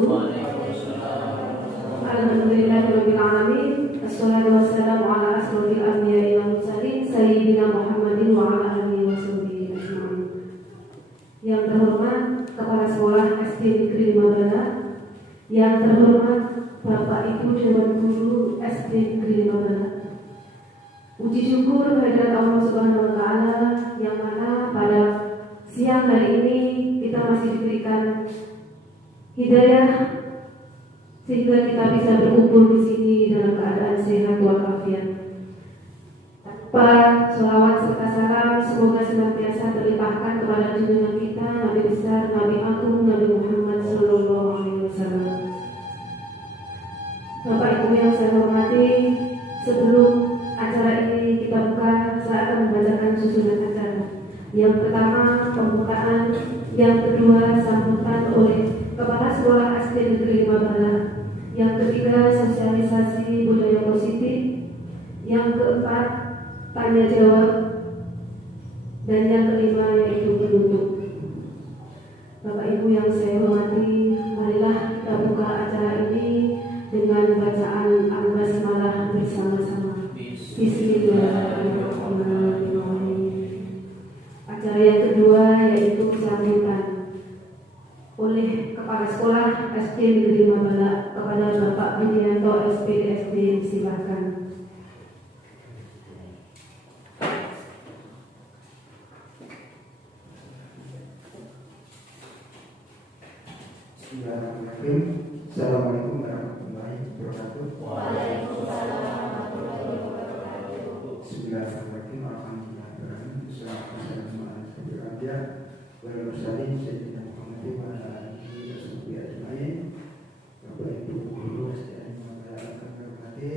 Alhamdulillahirabbil alamin. Wassalatu wassalamu ala asrofil anbiya'i wal mursalin sayyidina Muhammadin wa ala alihi washabihi ajma'in. Yang terhormat Kepala Sekolah SD Negeri 5 Barat, yang terhormat Bapak Ibu Dewan Guru SD Negeri 5 Barat. Puji syukur kehadirat Allah Subhanahu wa taala yang mana pada siang hari ini kita masih diberikan hidayah sehingga kita bisa berkumpul di sini dalam keadaan sehat walafiat. Tanpa sholawat serta salam semoga senantiasa terlimpahkan kepada junjungan kita Nabi besar Nabi Agung Nabi Muhammad Sallallahu Alaihi Wasallam. Bapak Ibu yang saya hormati, sebelum acara ini kita buka, saya akan membacakan susunan acara. Yang pertama pembukaan, yang kedua sambutan oleh Kepala Sekolah SD Negeri 5 Barat, yang ketiga sosialisasi budaya positif, yang keempat tanya jawab, dan yang kelima yaitu penutup. Bapak Ibu yang saya hormati, marilah kita buka acara ini dengan bacaan Al-Basmalah bersama-sama. Bismillahirrahmanirrahim. Acara yang kedua yaitu sambutan oleh Kepala Sekolah SD Negeri 5 Barat kepada Bapak Widianto SPD SD, silakan. Bismillahirrahmanirrahim. Assalamualaikum warahmatullahi wabarakatuh. Waalaikumsalam warahmatullahi wabarakatuh. Bismillahirrahmanirrahim. Alhamdulillahirrahmanirrahim. Wassalamualaikum warahmatullahi wabarakatuh. Bapak Ibu Guru SDN Magelang kami hormati,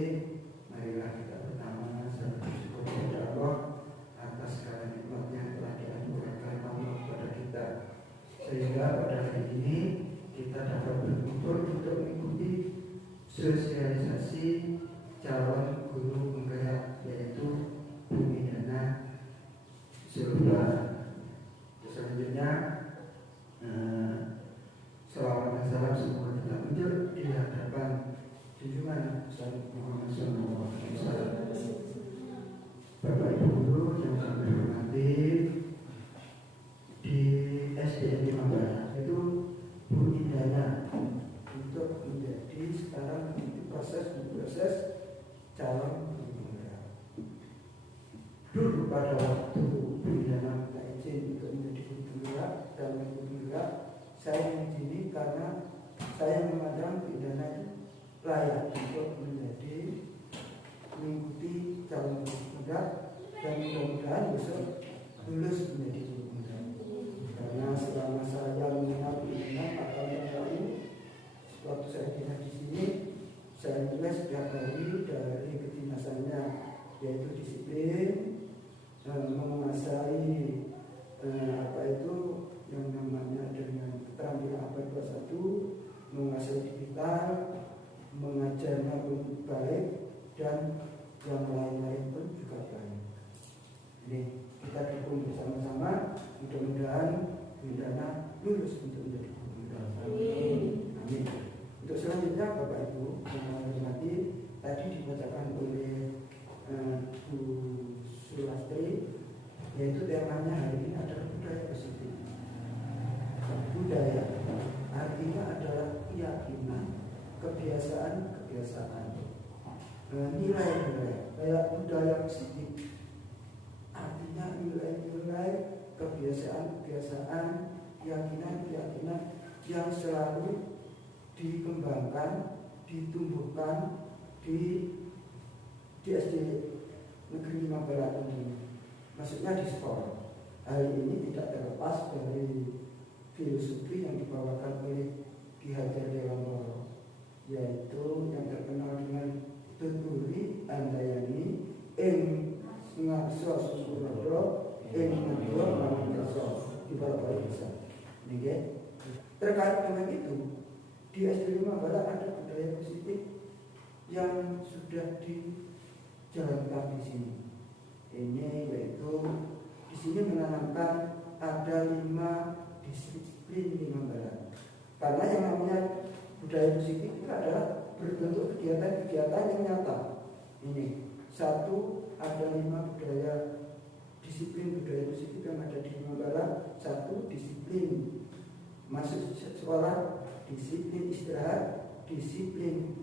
marilah kita pertama saling bersyukur kepada Allah atas segala nikmat yang telah dianugerahkan Allah kepada kita, sehingga pada hari ini kita dapat berkumpul untuk mengikuti sosialisasi calon guru penggerak, yaitu Bumi Dana Surabaya. Selanjutnya selawat dan salam semoga tetap muncul di hadapan junjungan Ustaz Muhammad Sallallahu Alaihi Wasallam. Bapak Ibu Guru yang kami hormati, di SDN 5 Barat itu Bu Indana untuk menjadi sekarang proses calon penggerak. Dulu pada waktu Bu Indana minta izin untuk menjadi guru penggerak dan guru penggerak, saya mengizini karena saya memandang pidana itu layak untuk mengikuti calon guru penggerak dan mudah-mudahan besok lulus menjadi guru penggerak. Karena selama saya mengenal pidana 4 tahun yang lalu, waktu saya tinggal di sini, saya nilai setiap hari dari kedinasannya, yaitu disiplin, menguasai yang namanya dengan keterampilan abad 21, menguasai digital, mengajar dengan baik, dan yang lain-lain pun juga baik. Ini kita dukung bersama-sama, mudah-mudahan Bindana lulus untuk menjadi guru. Amin. Amin. Untuk selanjutnya Bapak Ibu yang saya hormati, tadi dibacakan oleh Bu Sulastri, yaitu temanya hari ini adalah budaya positif. Budaya artinya adalah keyakinan, kebiasaan, nilai-nilai. Kayak budaya positif artinya nilai-nilai, kebiasaan, keyakinan yang selalu dikembangkan, ditumbuhkan di SD Negeri 5 Barat ini. Maksudnya di sekolah. Hari ini tidak terlepas dari filosofi yang dibawakan oleh Ki Hajar Dewantara, yaitu yang terkenal dengan Tuturi Andayani ing ngaso susurodo ing ngadua manungso di bawah desa. Nggih. Terkait dengan itu, di SD 5 Barat ada budaya positif yang sudah dijalankan di sini. Ini yaitu di sini menanamkan ada 5 disiplin 5 Barat. Karena yang namanya budaya positif itu adalah berbentuk kegiatan-kegiatan yang nyata. Ini satu, ada 5 budaya disiplin budaya positif yang ada di Manggala. Satu, disiplin masuk sekolah, disiplin istirahat, disiplin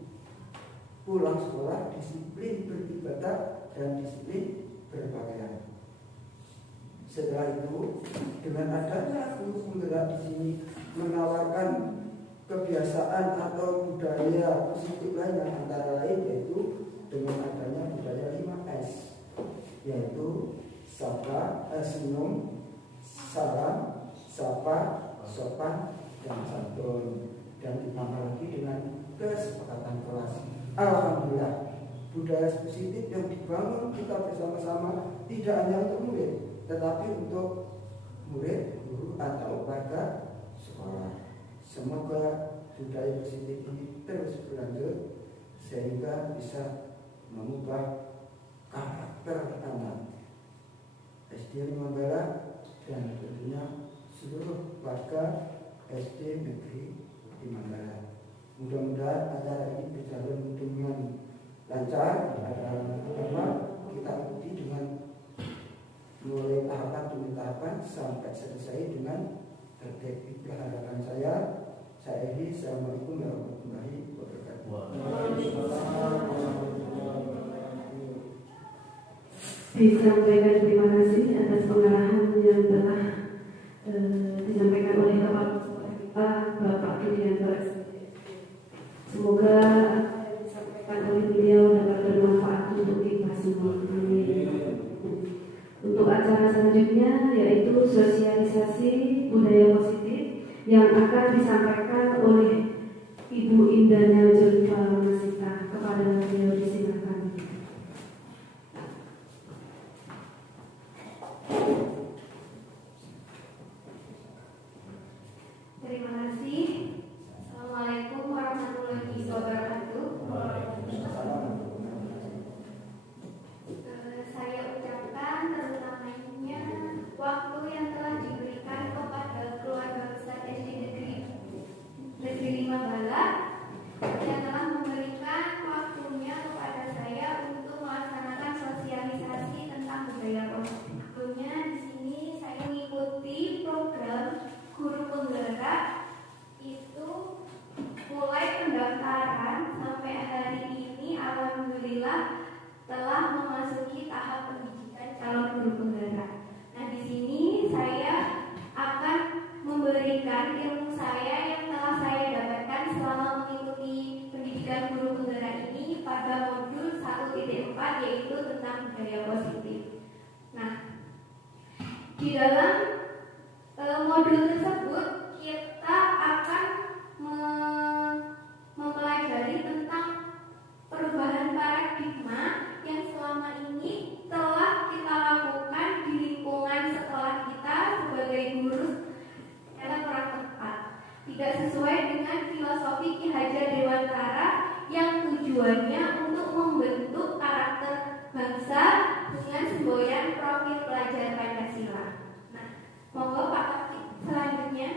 pulang sekolah, disiplin beribadah, dan disiplin berpakaian. Setelah itu, dengan adanya guru penggerak di sini menawarkan kebiasaan atau budaya positif lainnya, antara lain yaitu dengan adanya budaya 5S, yaitu sapa, senyum, salam, sapa, sopan, dan santun, dan ditambah lagi dengan kesepakatan kelas. Alhamdulillah, budaya positif yang dibangun kita bersama-sama tidak hanya untuk murid, tetapi untuk murid, guru, atau warga sekolah. Semoga budaya positif ini terus berlanjut sehingga bisa mengubah karakter anak SD Manggala dan tentunya seluruh warga SD Negeri di Manggala. Mudah-mudahan acara ini berjalan dengan lancar. Ada pertama kita ikuti dengan mulai tahapan demi tahapan sampai selesai dengan tertib. Itu harapan saya. Saya ini, assalamualaikum warahmatullahi wabarakatuh. Disampaikan terima kasih atas pengarahan yang telah disampaikan oleh Bapak Rudianto. Semoga apa yang disampaikan oleh beliau dapat bermanfaat untuk kita semua. Amin. Untuk acara selanjutnya yaitu sosialisasi budaya positif yang akan disampaikan oleh Ibu Indahnya Jolifah Masita. Kepada beliau disilakan. Terima kasih. Assalamualaikum warahmatullahi wabarakatuh. Saya ucapkan terutamanya waktu yang telah diberikan kepada keluarga besar SD Negeri 5 Balat yang telah memberikan waktunya kepada saya untuk melaksanakan sosialisasi tentang budaya positif. Tentunya di sini saya mengikuti program guru penggerak itu mulai pendaftaran sampai hari ini alhamdulillah telah memasuki tahap pendidikan calon guru penggerak. Nah, di sini saya akan memberikan ilmu saya yang telah saya dapatkan selama mengikuti pendidikan guru penggerak ini pada modul 1.4 yaitu tentang budaya positif. Nah, di dalam modul tersebut kita akan mempelajari tentang perubahan paradigma yang selama ini telah kita lakukan di lingkungan sekolah kita sebagai guru karena kurang tepat, tidak sesuai dengan filosofi Ki Hajar Dewantara yang tujuannya untuk membentuk karakter bangsa dengan semboyan profil pelajar Pancasila. Nah, monggo Pak Kapit selanjutnya.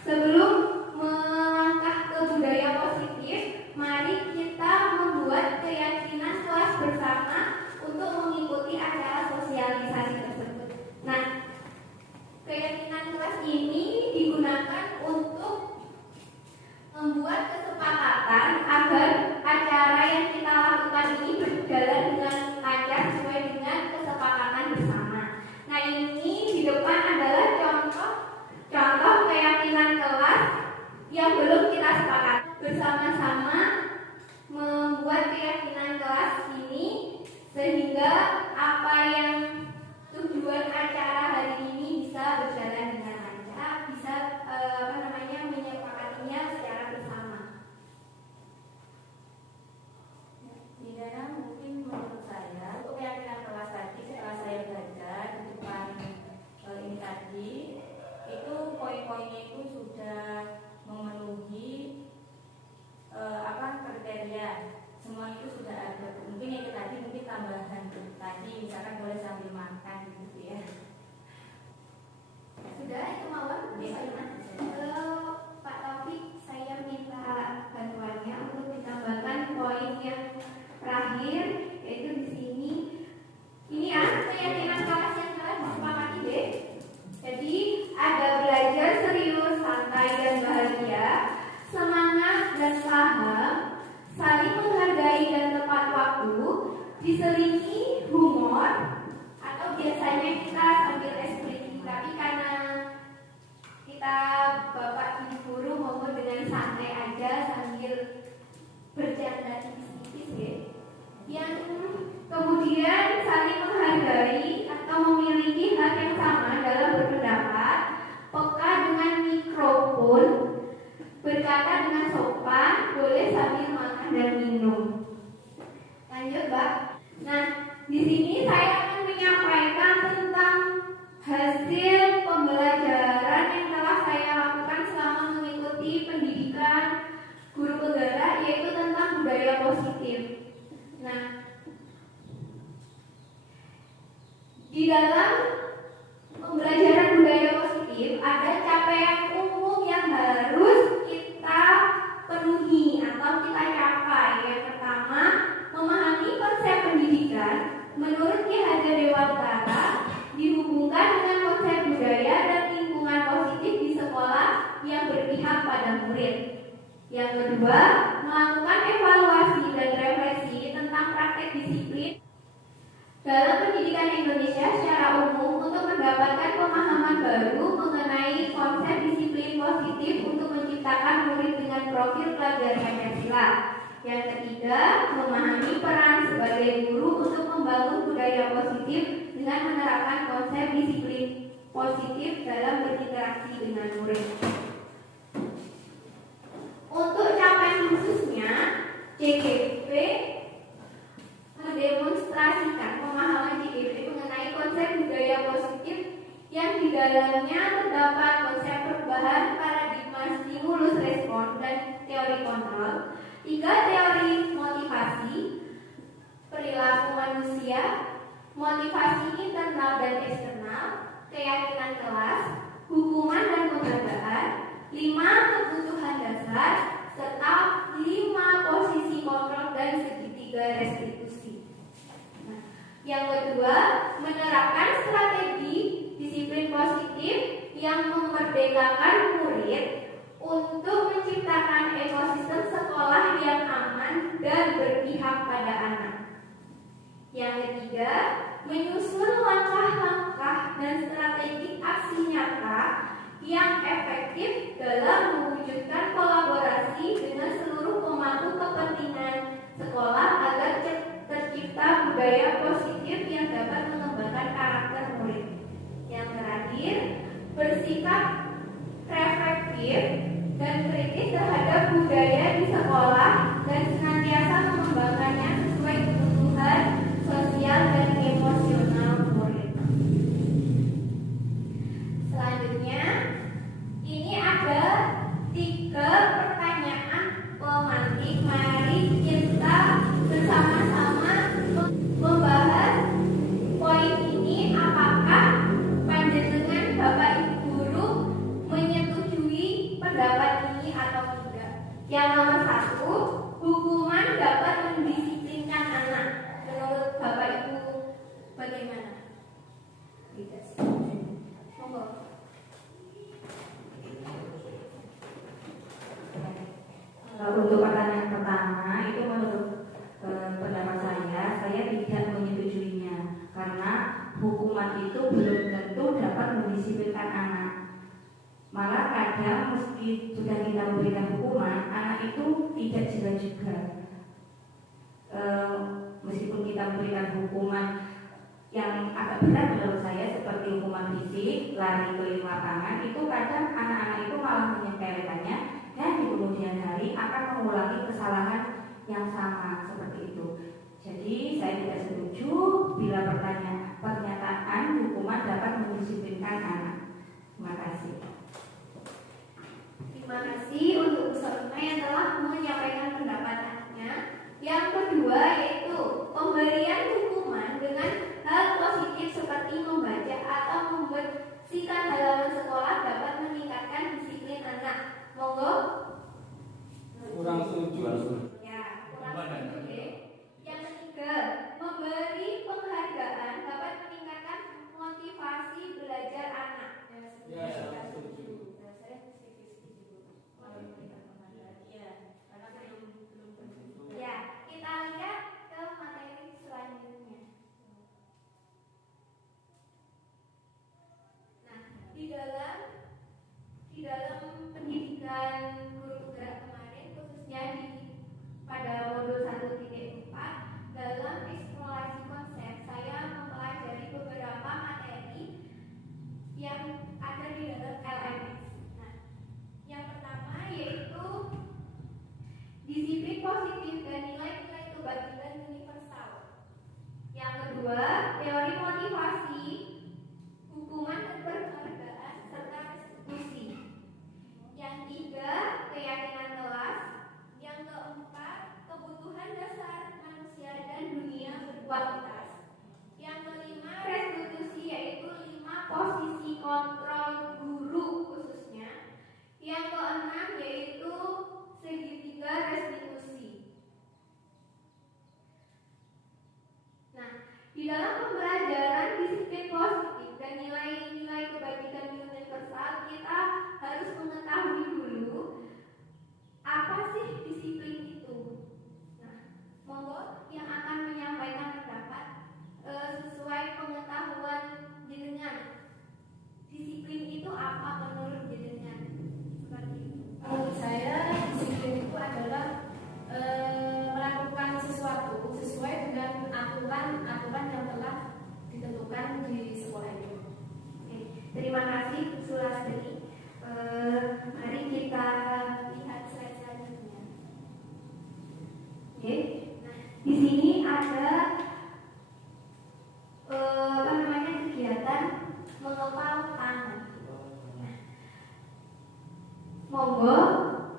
Sebelum melangkah ke budaya positif, mari kita membuat keyakinan kelas bersama untuk mengikuti acara sosialisasi tersebut. Nah, keyakinan kelas ini digunakan untuk membuat kesepakatan agar acara yang kita lakukan ini berjalan dengan lancar sesuai dengan kesepakatan bersama. Nah, ini di depan adalah contoh keyakinan kelas yang belum kita sepakat. Bersama-sama membuat keyakinan kelas ini sehingga apa yang tujuan acara hari ini bisa berjalan dengan lancar, bisa menyepakatinya secara bersama. Di dalam mungkin menurut saya untuk keyakinan kelas tadi setelah saya belajar di depan ini tadi itu poin-poinnya itu sudah memenuhi kriteria, semua itu sudah ada. Mungkin yang tadi mungkin tambahan tadi misalkan boleh sambil makan gitu ya. berkarya, semangat dan paham, saling menghargai dan tepat waktu, diselingi humor, atau biasanya kita sambil ekspresi, tapi karena kita bapak ibu guru ngomong dengan santai aja sambil bercanda tipis-tipis ya. Yang kemudian saling menghargai atau memiliki hak yang sama dalam berpendapat, peka dengan mikrofon, berkata dengan sopan, boleh sambil makan dan minum. Lanjut, Mbak. Nah, di sini saya akan menyampaikan tentang hasil pembelajaran yang telah saya lakukan selama mengikuti pendidikan guru penggerak, yaitu tentang budaya positif. Nah, di dalam pembelajaran budaya positif ada capaian umum yang harus kita penuhi atau kita capai. Yang pertama, memahami konsep pendidikan menurut Ki Hajar Dewantara dihubungkan dengan konsep budaya dan lingkungan positif di sekolah yang berpihak pada murid. Yang kedua, melakukan evaluasi dan refleksi tentang praktek disiplin dalam pendidikan Indonesia secara umum untuk mendapatkan pemahaman baru mengenai konsep disiplin positif untuk menciptakan murid dengan profil pelajar Pancasila. Yang ketiga, memahami peran sebagai guru untuk membangun budaya positif dengan menerapkan konsep disiplin positif dalam berinteraksi dengan murid. Untuk capaian khususnya, CGP mendemonstrasikan pemahaman CGP mengenai konsep budaya positif yang di dalamnya terdapat konsep perubahan paradigma stimulus respon dan teori kontrol, 3 teori motivasi, perilaku manusia, motivasi internal dan eksternal, keyakinan kelas, hukuman dan penghargaan, 5 kebutuhan dasar, serta 5 posisi kontrol dan segitiga restitusi. Nah, yang kedua, menerapkan strategi disiplin positif yang memerdekakan murid untuk menciptakan ekosistem sekolah yang aman dan berpihak pada anak. Yang ketiga, menyusun langkah-langkah dan strategi aksi nyata yang efektif dalam mewujudkan kolaborasi dengan seluruh pemangku kepentingan sekolah agar tercipta budaya positif yang dapat mengembangkan karakter murid. Yang terakhir, bersikap reflektif dan kritis terhadap budaya di sekolah dan senantiasa mengembangkannya sesuai kebutuhan sosial dan emosional murid. Selanjutnya, ini ada 3 pertanyaan pemantik. Mari kita bersama-sama membahas poin ini. Apakah panjenengan Bapak Ibu guru menyetujui pendapat ini atau tidak? Yang nomor 1, hukuman dapat mendisiplinkan anak. Menurut Bapak Ibu bagaimana? Tidak sih. Monggo. Untuk pertanyaan pertama itu menurut pendapat saya tidak menyetujuinya karena hukuman itu belum tentu dapat mendisiplinkan anak. Malah kadang meski sudah kita memberikan hukuman, anak itu tidak jelas juga. Meskipun kita memberikan hukuman yang agak berat menurut saya seperti hukuman fisik, lari keliling lapangan, itu kadang anak-anak itu malah menyepelekannya dan di kemudian hari akan mengulangi kesalahan yang sama seperti itu. Jadi saya tidak setuju bila pernyataan hukuman dapat mendisiplinkan anak. Terima kasih. Terima kasih untuk Bu Sorma yang telah menyampaikan pendapatnya. Yang kedua yaitu pemberian hukuman dengan hal positif seperti membaca atau membersihkan halaman sekolah dapat meningkatkan disiplin anak. Monggo. Kurang setuju. Ya, kurang setuju. Yang ketiga, memberi penghargaan dapat meningkatkan motivasi belajar anak. Ya, setuju.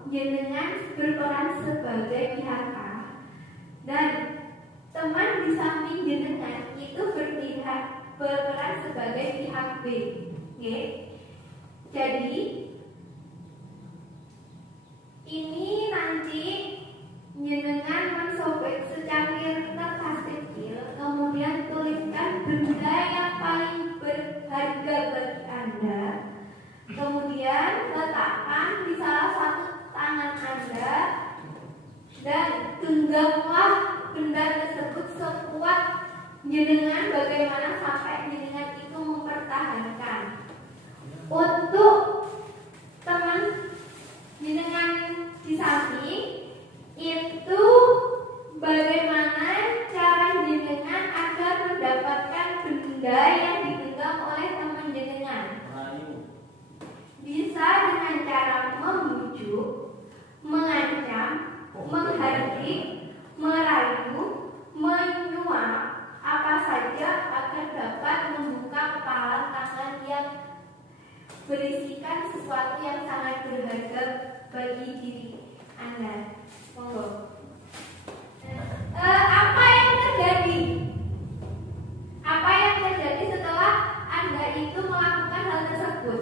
jenengan berperan sebagai pihak A dan teman di samping jenengan itu berperan sebagai pihak B. Oke? Jadi ini nanti jenengan mensobek secangkir kertas kecil, kemudian tuliskan benda yang paling berharga bagi Anda, kemudian letakkan di salah satu tangan Anda dan genggamlah benda tersebut sekuat jenengan bagaimana sampai jenengan itu mempertahankan. Untuk teman jenengan di samping itu bagaimana cara jenengan agar mendapatkan benda yang digenggam oleh teman jenengan. Bisa dengan cara membujuk, mengancam, menghardik, merayu, menyuap, apa saja agar dapat membuka kepalan tangan yang berisikan sesuatu yang sangat berharga bagi diri Anda. Monggo. Apa yang terjadi? Apa yang terjadi setelah Anda itu melakukan hal tersebut?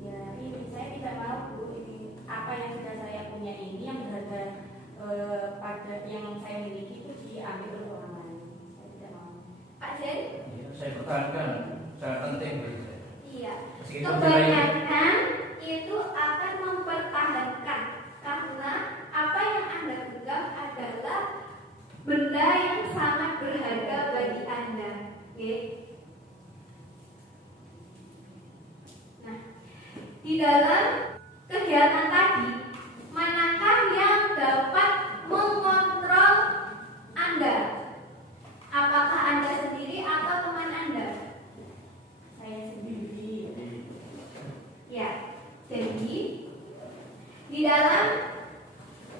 Ya, ini saya tidak mau, Bu. Ini apa yang sudah saya punya ini yang berharga pada yang saya miliki itu diambil oleh orang lain. Saya tidak mau. Pak Jen? Ya, saya pertahankan, sangat penting bagi saya. Iya. Meskipun Kebanyakan itu akan mempertahankan karena apa yang Anda pegang adalah benda yang sangat berharga bagi Anda. Oke? Nah, di dalam kegiatan tadi, manakah yang dapat mengontrol Anda? Apakah Anda sendiri atau teman Anda? Saya sendiri. Ya, jadi di dalam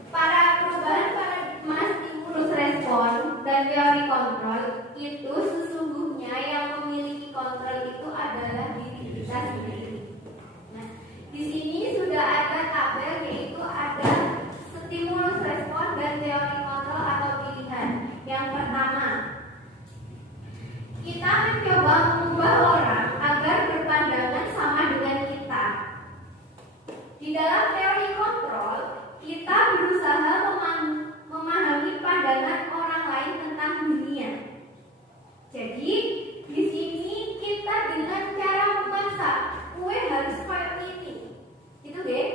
para perubahan paradigma stimulus respon dan teori kontrol itu sesungguhnya yang memiliki kontrol itu adalah diri kita sendiri. Nah, di sini sudah ada tabel yaitu ada stimulus respon dan teori kontrol atau pilihan. Yang pertama, kita mencoba mengubah orang agar berpandangan sama dengan kita. Di dalam teori kontrol, kita berusaha memahami pandangan orang lain tentang dunia. Jadi, di sini kita dengan cara memaksa, kue harus kayak ini. Itu deh.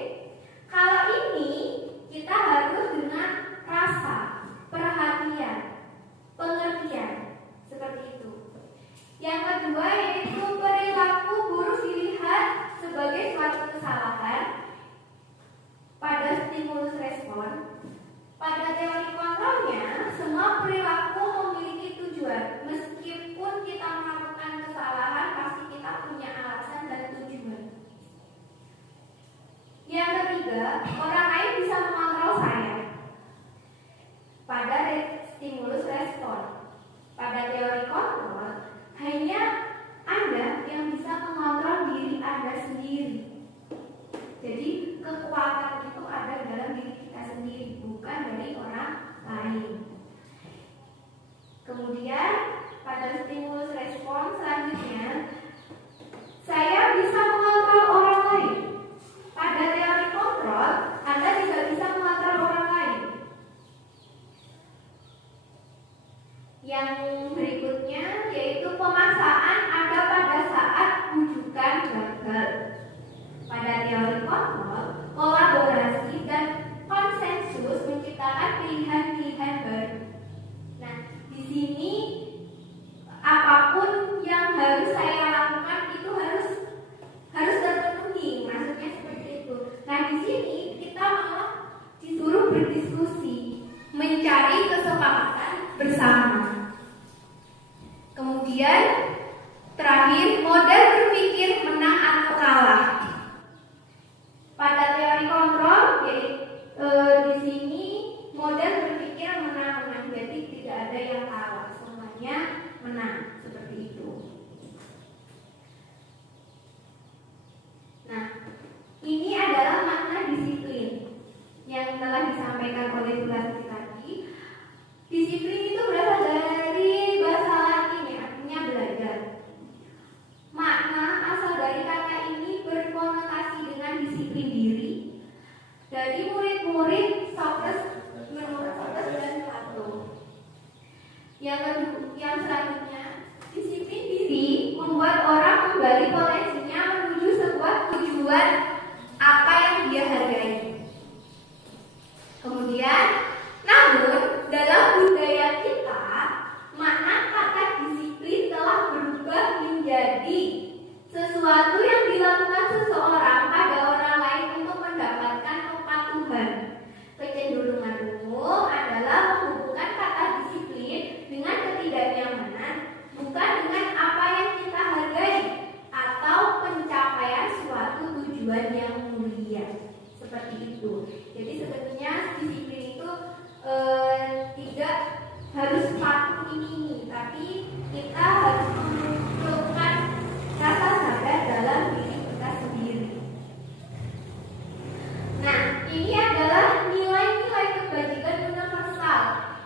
Kalau ini, kita harus dengan rasa, perhatian, pengertian. Seperti itu. Yang kedua yaitu perilaku buruk dilihat sebagai suatu kesalahan pada stimulus respon. Pada teori kontrolnya, semua perilaku memiliki tujuan. Meskipun kita melakukan kesalahan, pasti kita punya alasan dan tujuan. Yang ketiga, orang lain bisa mengontrol saya. Pada stimulus respon. Pada teori kontrol, hanya Anda yang bisa mengontrol diri Anda sendiri. Jadi kekuatan itu ada dalam diri kita sendiri, bukan dari orang lain. Kemudian pada stimulus respon selanjutnya, saya bisa mengontrol orang lain. Pada teori kontrol, Anda juga bisa mengontrol orang lain. Yang berikutnya yaitu pemaksaan ada pada saat bujukan gagal. Pada teori kontrol, kolaborasi dan konsensus menciptakan pilihan-pilihan baru. Nah, di sini apapun yang harus saya lakukan itu harus terpenuhi. Maksudnya seperti itu. Nah, di sini kita malah disuruh berdiskusi, mencari kesepakatan bersama. Kemudian terakhir, model berpikir menang atau kalah. Pada teori kontrol, di sini model berpikir menang-menang, jadi tidak ada yang kalah, semuanya menang, seperti itu. Nah, ini adalah makna seperti itu. Jadi sebetulnya disiplin itu tidak harus patuh ini, tapi kita harus memunculkan rasa sadar dalam diri kita sendiri. Nah, ini adalah nilai-nilai kebajikan universal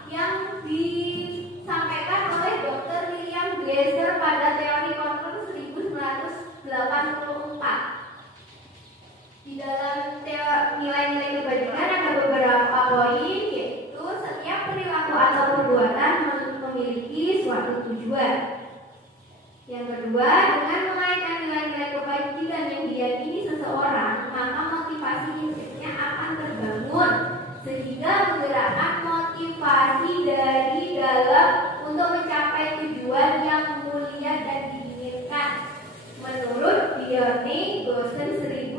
yang disampaikan oleh Dr. William Glasser pada teori kontrol 1984. Di dalam nilai-nilai kebajikan ada beberapa poin, yaitu setiap perilaku atau perbuatan memiliki suatu tujuan. Yang kedua, dengan menaikkan nilai-nilai kebajikan yang diyakini seseorang, maka motivasi intrinsiknya akan terbangun sehingga menggerakkan motivasi dari dalam untuk mencapai tujuan yang mulia dan diinginkan. Menurut Dione Gosen 1998.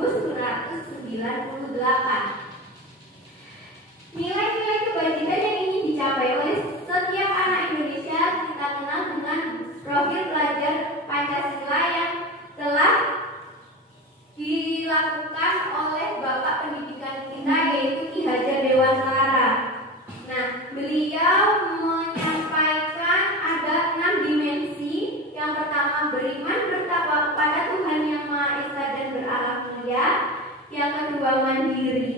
Nilai-nilai kebajikan yang ingin dicapai oleh setiap anak Indonesia kita kenal dengan profil pelajar Pancasila yang telah dilakukan oleh Bapak Pendidikan kita, yaitu Ki Hajar Dewantara. Nah, beliau menyampaikan ada 6 dimensi. Yang pertama, beriman bertakwa kepada Tuhan Yang Maha Esa dan berakhlak mulia. Yang kedua, mandiri.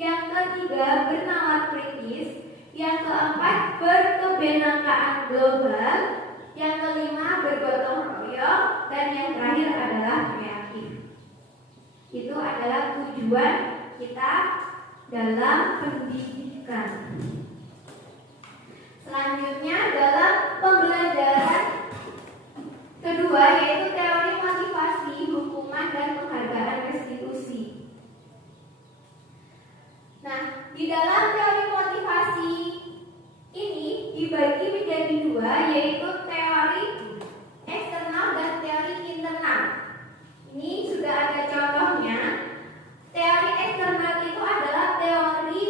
Yang ketiga, bernalar kritis. Yang keempat, berkebenekaan global. Yang kelima, bergotong royong. Dan yang terakhir adalah kreatif. Itu adalah tujuan kita dalam pendidikan. Selanjutnya dalam pembelajaran kedua, yaitu teori motivasi, hukuman, dan penghargaan restitusi. Nah, di dalam teori motivasi ini dibagi menjadi dua, yaitu teori eksternal dan teori internal. Ini sudah ada contohnya. Teori eksternal itu adalah teori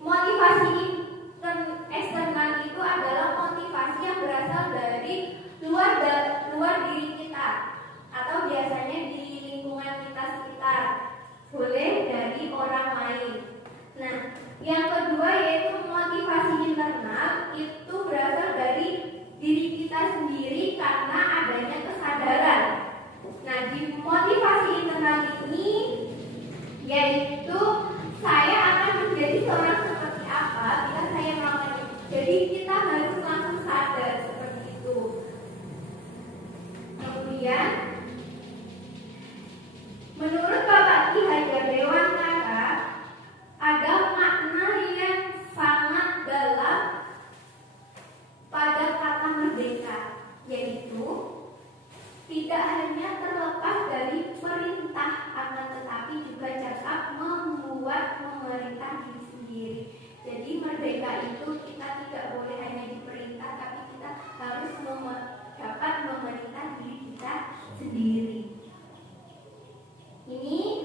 motivasi eksternal itu adalah motivasi yang berasal dari luar diri kita, atau biasanya di lingkungan kita sekitar, boleh dari orang lain. Nah, yang kedua yaitu motivasi internal, itu berasal dari diri kita sendiri karena adanya kesadaran. Nah, di motivasi internal ini yaitu saya akan menjadi seorang seperti apa bila saya melakukan itu. Jadi kita harus langsung sadar seperti itu. Kemudian menurut Bapak Ki Hajar Dewantara ada makna yang sangat dalam pada kata merdeka, yaitu tidak hanya terlepas dari perintah, akan tetapi juga cakap membuat memerintah diri sendiri. Jadi merdeka itu kita tidak boleh hanya diperintah, tapi kita harus dapat memerintah diri kita sendiri. Ini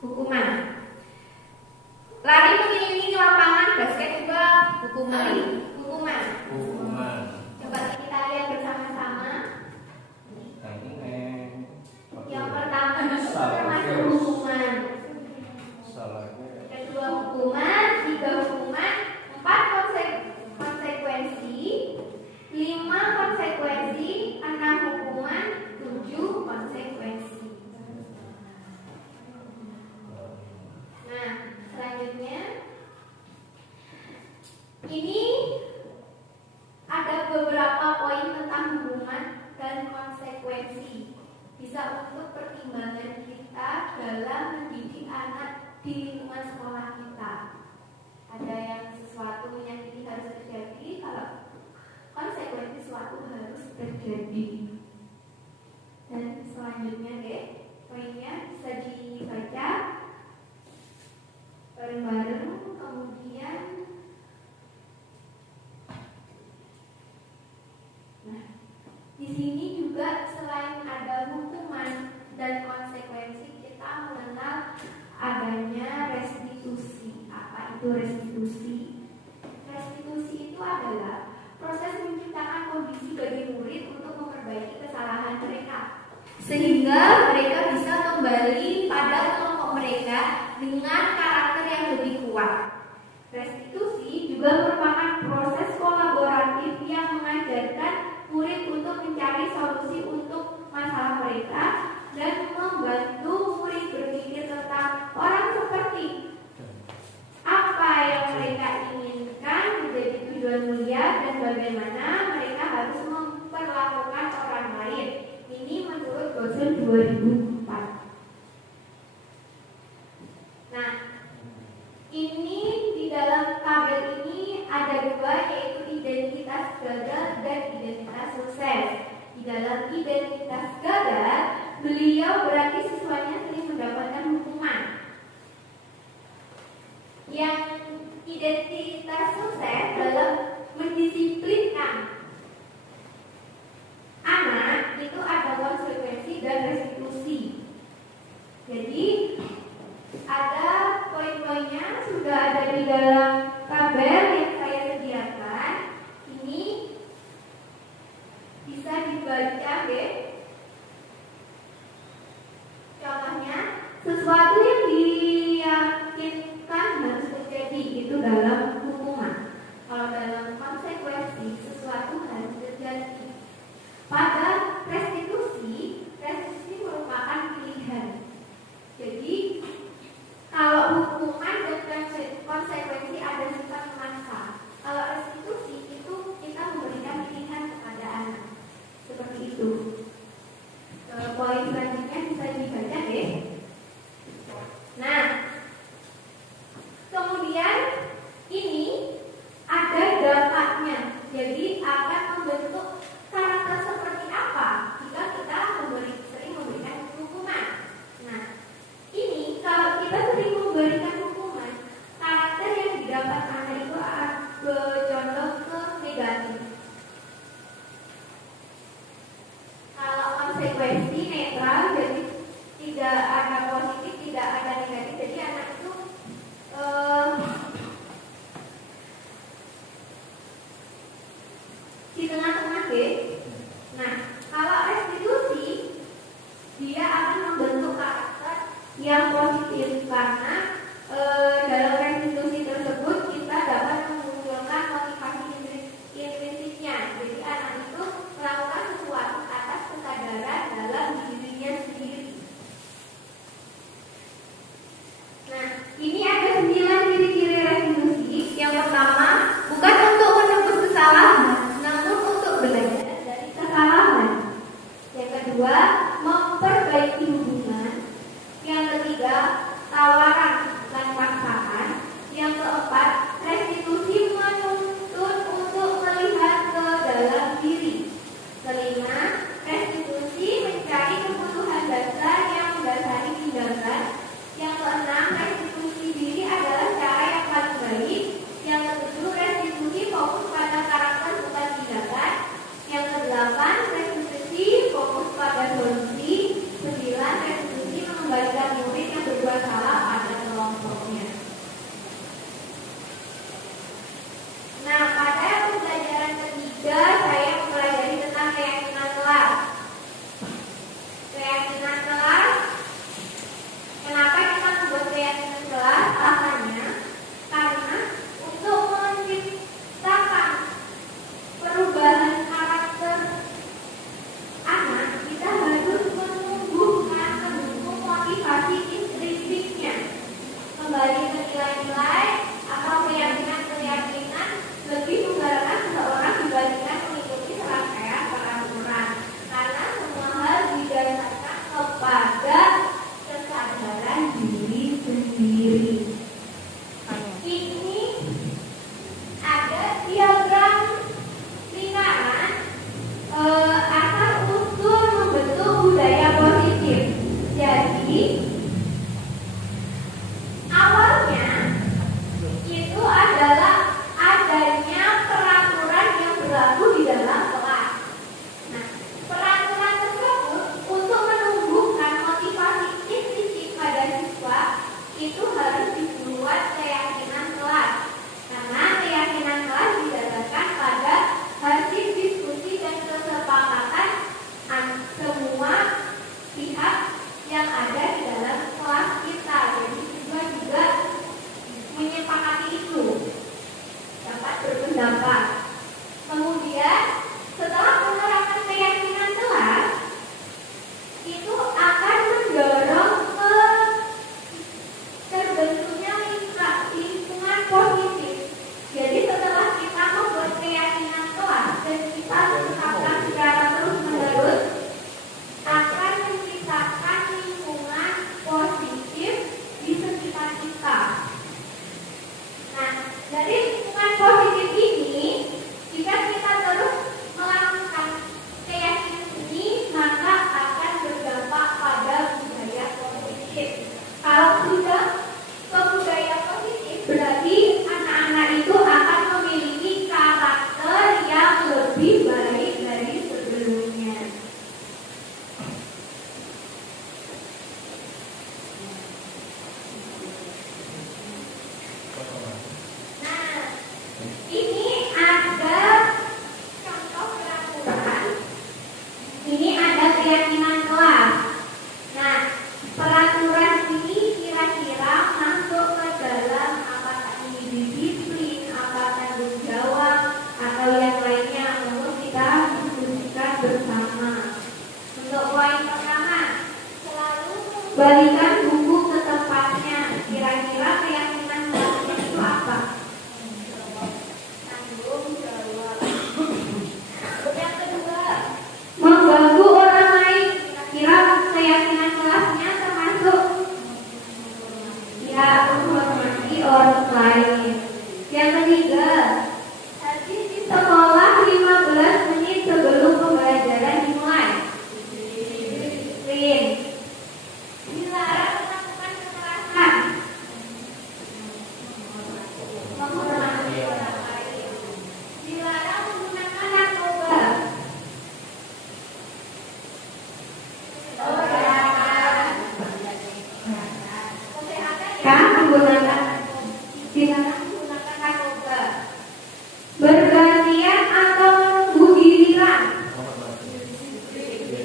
hukuman. Lari mengelilingi lapangan basket juga hukuman. Coba kita lihat bersama-sama. Yang pertama termasuk hukuman. Kedua hukuman, tiga hukuman, 4 konsekuensi, 5 konsekuensi, 6 hukuman, 7 konsekuensi. Nah, selanjutnya ini ada beberapa poin tentang hukuman dan konsekuensi. Bisa untuk pertimbangan kita dalam mendidik anak di lingkungan sekolah kita. Ada yang sesuatu yang ini harus terjadi, kalau konsekuensi sesuatu harus terjadi. Dan selanjutnya deh, poinnya bisa dibaca bareng-bareng. Kemudian di sini juga selain ada hukuman dan konsekuensi, kita mengenal adanya restitusi. Apa itu restitusi? Restitusi itu adalah proses menciptakan kondisi bagi murid untuk memperbaiki kesalahan mereka, sehingga mereka bisa kembali pada kelompok mereka dengan karakter yang lebih kuat. Restitusi juga merupakan proses kolaboratif yang mengajarkan murid untuk mencari solusi untuk masalah mereka dan membantu murid berpikir tentang orang seperti apa yang mereka inginkan menjadi tujuan mulia dan bagaimana mereka harus memperlakukan orang lain. Ini menurut dosen 2004. Nah, ini di dalam tabel ini ada dua, yaitu identitas gagal dan identitas sukses. Di dalam identitas gagal, beliau berarti siswanya sering mendapatkan hukuman. Yang identitas sukses dalam mendisiplinkan anak itu ada konsekuensi dan restitusi. Jadi ada poin-poinnya sudah ada di dalam tabel yang saya sediakan. Ini bisa dibaca deh. Contohnya, sesuatu yang diyakinkan harus terjadi itu dalam hukuman. Kalau dalam konsekuensi, sesuatu harus terjadi. Pada restitusi merupakan pilihan. Jadi kalau hukuman dan konsekuensi ada sifat memaksa. Kalau restitusi itu kita memberikan pilihan kepada anak. Seperti itu. Poin selanjutnya bisa dibaca deh. Nah, kemudian ini ada dampaknya. Jadi akan membentuk karakter seperti apa jika kita sering memberikan hukuman. Nah, ini kalau kita sering memberikan hukuman, karakter yang didapat anak itu akan bercondong ke negatif. Kalau konsekuensi netral, jadi tidak ada positif, tidak ada negatif. Jadi anak itu di tengah-tengah deh. Nah, kalau restitusi, dia akan membentuk karakter yang positif karena dalam restitusi tersebut kita dapat memunculkan motivasi intrinsiknya. Jadi anak itu melakukan sesuatu atas kesadaran dalam dirinya sendiri. Nah, ini ada 9 ciri-ciri restitusi. Yang pertama, bukan untuk menebus kesalahan, namun untuk belajar dari kesalahan. Yang kedua, memperbaiki hubungan. Yang ketiga, tawaran dan paksaan. Yang keempat, restitusi menuntut untuk melihat ke dalam diri. Kelima, restitusi mencari kebutuhan dasar yang mendasari tindakan. Yang keenam, restitusi diri adalah cara yang paling baik. Yang ketujuh, restitusi fokus pada karakter bukan tindakan. Yang kedelapan, restitusi fokus pada solusi. 9, restitusi mengembalikan murid yang dilarang menggunakan narkoba, bergantian atau menunggu giliran,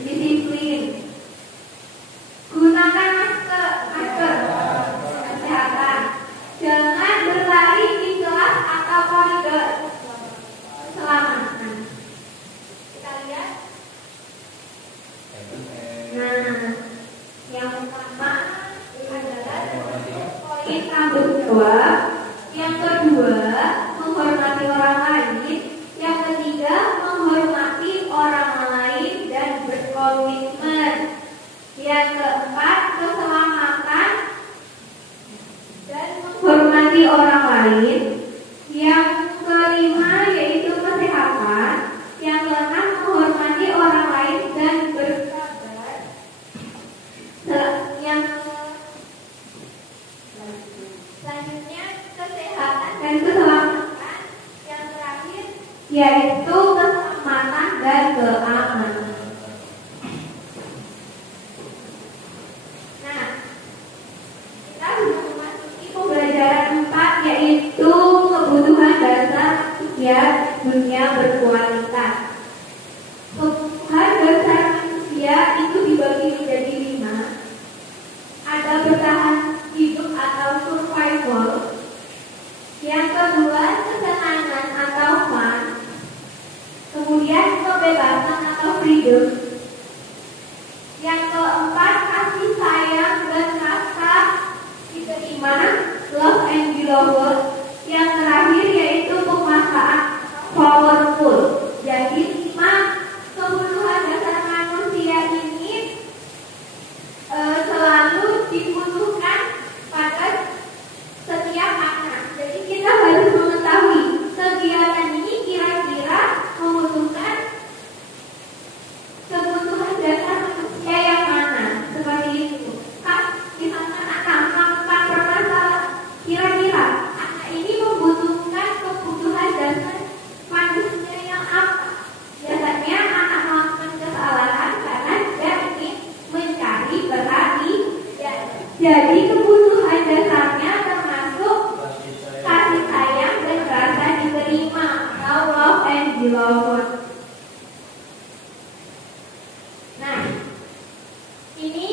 disiplin, gunakan masker, kesehatan, jangan berlari di kelas atau koridor, keselamatan. Kita lihat. Nah, yang pertama adalah poin tanggung jawab, yang kedua menghormati orang lain, yang ketiga menghormati orang lain dan berkomitmen, yang keempat keselamatan dan menghormati orang lain, yang kelima yaitu kesehatan, yang keenam menghormati orang lain dan bersabar, yang selanjutnya kesehatan dan keselamatan, yang terakhir yaitu keselamatan dan keamanan. Nah, kita sudah memasuki pembelajaran 4 yaitu kebutuhan dasar manusia dunia berkualitas. Kebutuhan dasar manusia itu dibagi menjadi 5. Ada bertahan hidup atau survival. Yang kedua kesenangan atau fun. Kemudian kebebasan atau freedom. Yang keempat kasih sayang dan rasa diterima, love and beloved. Yang terakhir yaitu penguasaan powerful. Jadi 5 kebutuhan dasar manusia ini selalu dibutuhkan pada setiap anak. Jadi kita harus mengetahui kegiatan ini kira-kira membutuhkan kebutuhan dasar manusia yang mana. Seperti itu. Misalkan anak melakukan permasalahan, kira-kira anak ini membutuhkan kebutuhan dasar manusia yang apa? Biasanya anak melakukan kesalahan karena dia ingin mencari perhatian. Jadi kebutuhan dasarnya termasuk kasih sayang dan rasa diterima atau love and beloved. Nah, ini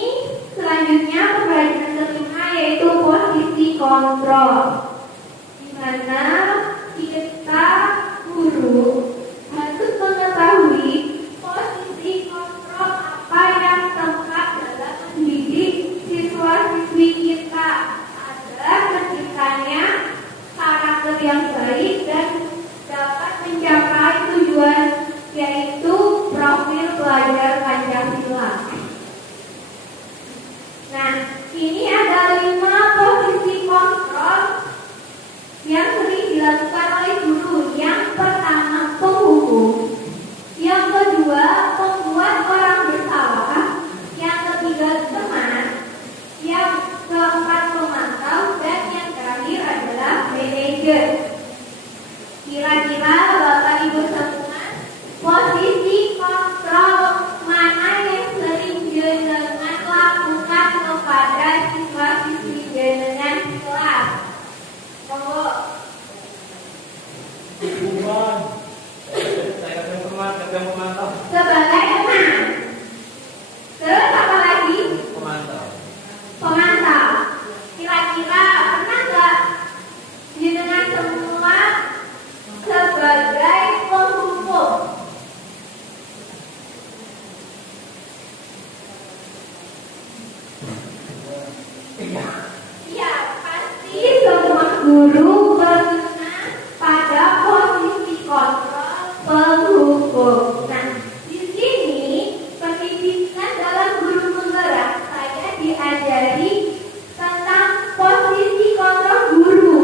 selanjutnya pembelajaran kelima yaitu posisi kontrol, di mana kita guru harus mengetahui posisi kontrol apa yang tepat dalam mendidik siswa-siswi kita agar terciptanya karakter yang baik dan dapat mencapai tujuan yaitu profil pelajar Pancasila. Nah, ini ada 5 posisi kontrol yang sering dilakukan oleh guru. Yang pertama penghukum, yang kedua membuat orang bersalah, yang ketiga teman, yang keempat memantau, dan yang terakhir adalah manajer. Kira-kira Bapak Ibu semua, posisi kontrol mana yang sering jenengan lakukan kepada siswa-siswi jenengan di kelas? Monggo. Saya pemantau. Sebagai teman. Terus apa lagi? Pemantau. Pemantau. Kira-kira pernah nggak jenengan semua sebagai penghukum? Iya, pasti semua guru pernah pada posisi kontrol penghukum. Nah, di sini pendidikan dalam guru penggerak saya diajari tentang posisi kontrol guru.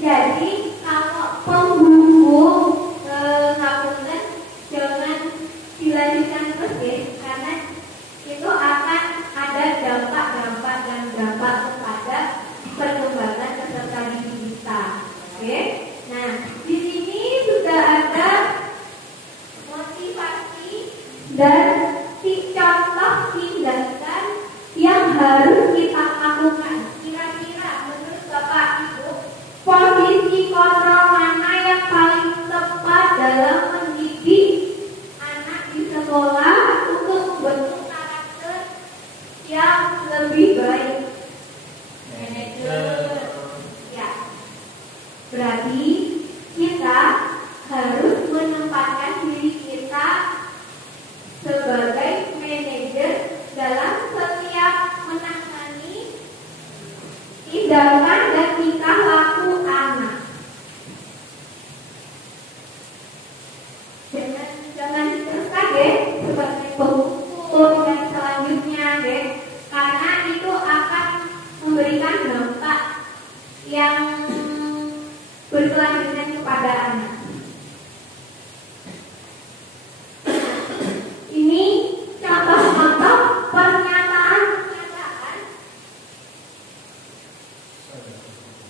Jadi kalau penghukum ngapunten jangan dilanjutkan terus ya, karena itu akan ada dampak kepada perkembangan peserta didik kita. Berarti kita harus menempatkan diri kita sebagai manajer dalam setiap menangani tindakan dan tingkah laku anak. Jangan diteruskan deh sebagai pengukur dan selanjutnya deh, karena itu akan memberikan dampak yang berkelanjutan kepada anak. Ini contoh-contoh pernyataan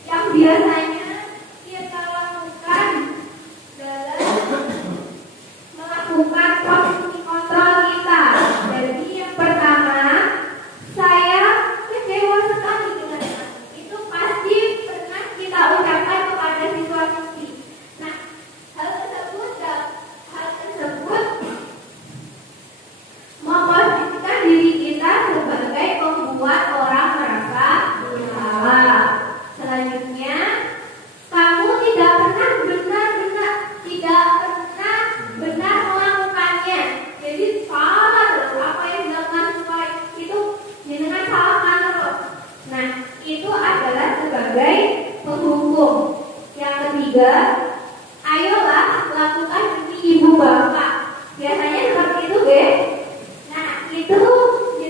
yang biasanya kita lakukan dalam melakukan posisi kontrol kita. Jadi yang pertama, saya kecewa sekali dengan anak. Itu pasti pernah kita ucapkan kepada siswa siswi. Nah, hal tersebut memposisikan diri kita sebagai pembuat orang merasa bersalah. Selanjutnya, kamu tidak pernah benar melakukannya. Jadi salah terus apa yang dilakukan supaya itu dengan salahkan terus. Nah, itu adalah sebagai penghukum. Yang ketiga, ayolah lakukan demi ibu bapak. Biasanya seperti itu, deh. Nah, itu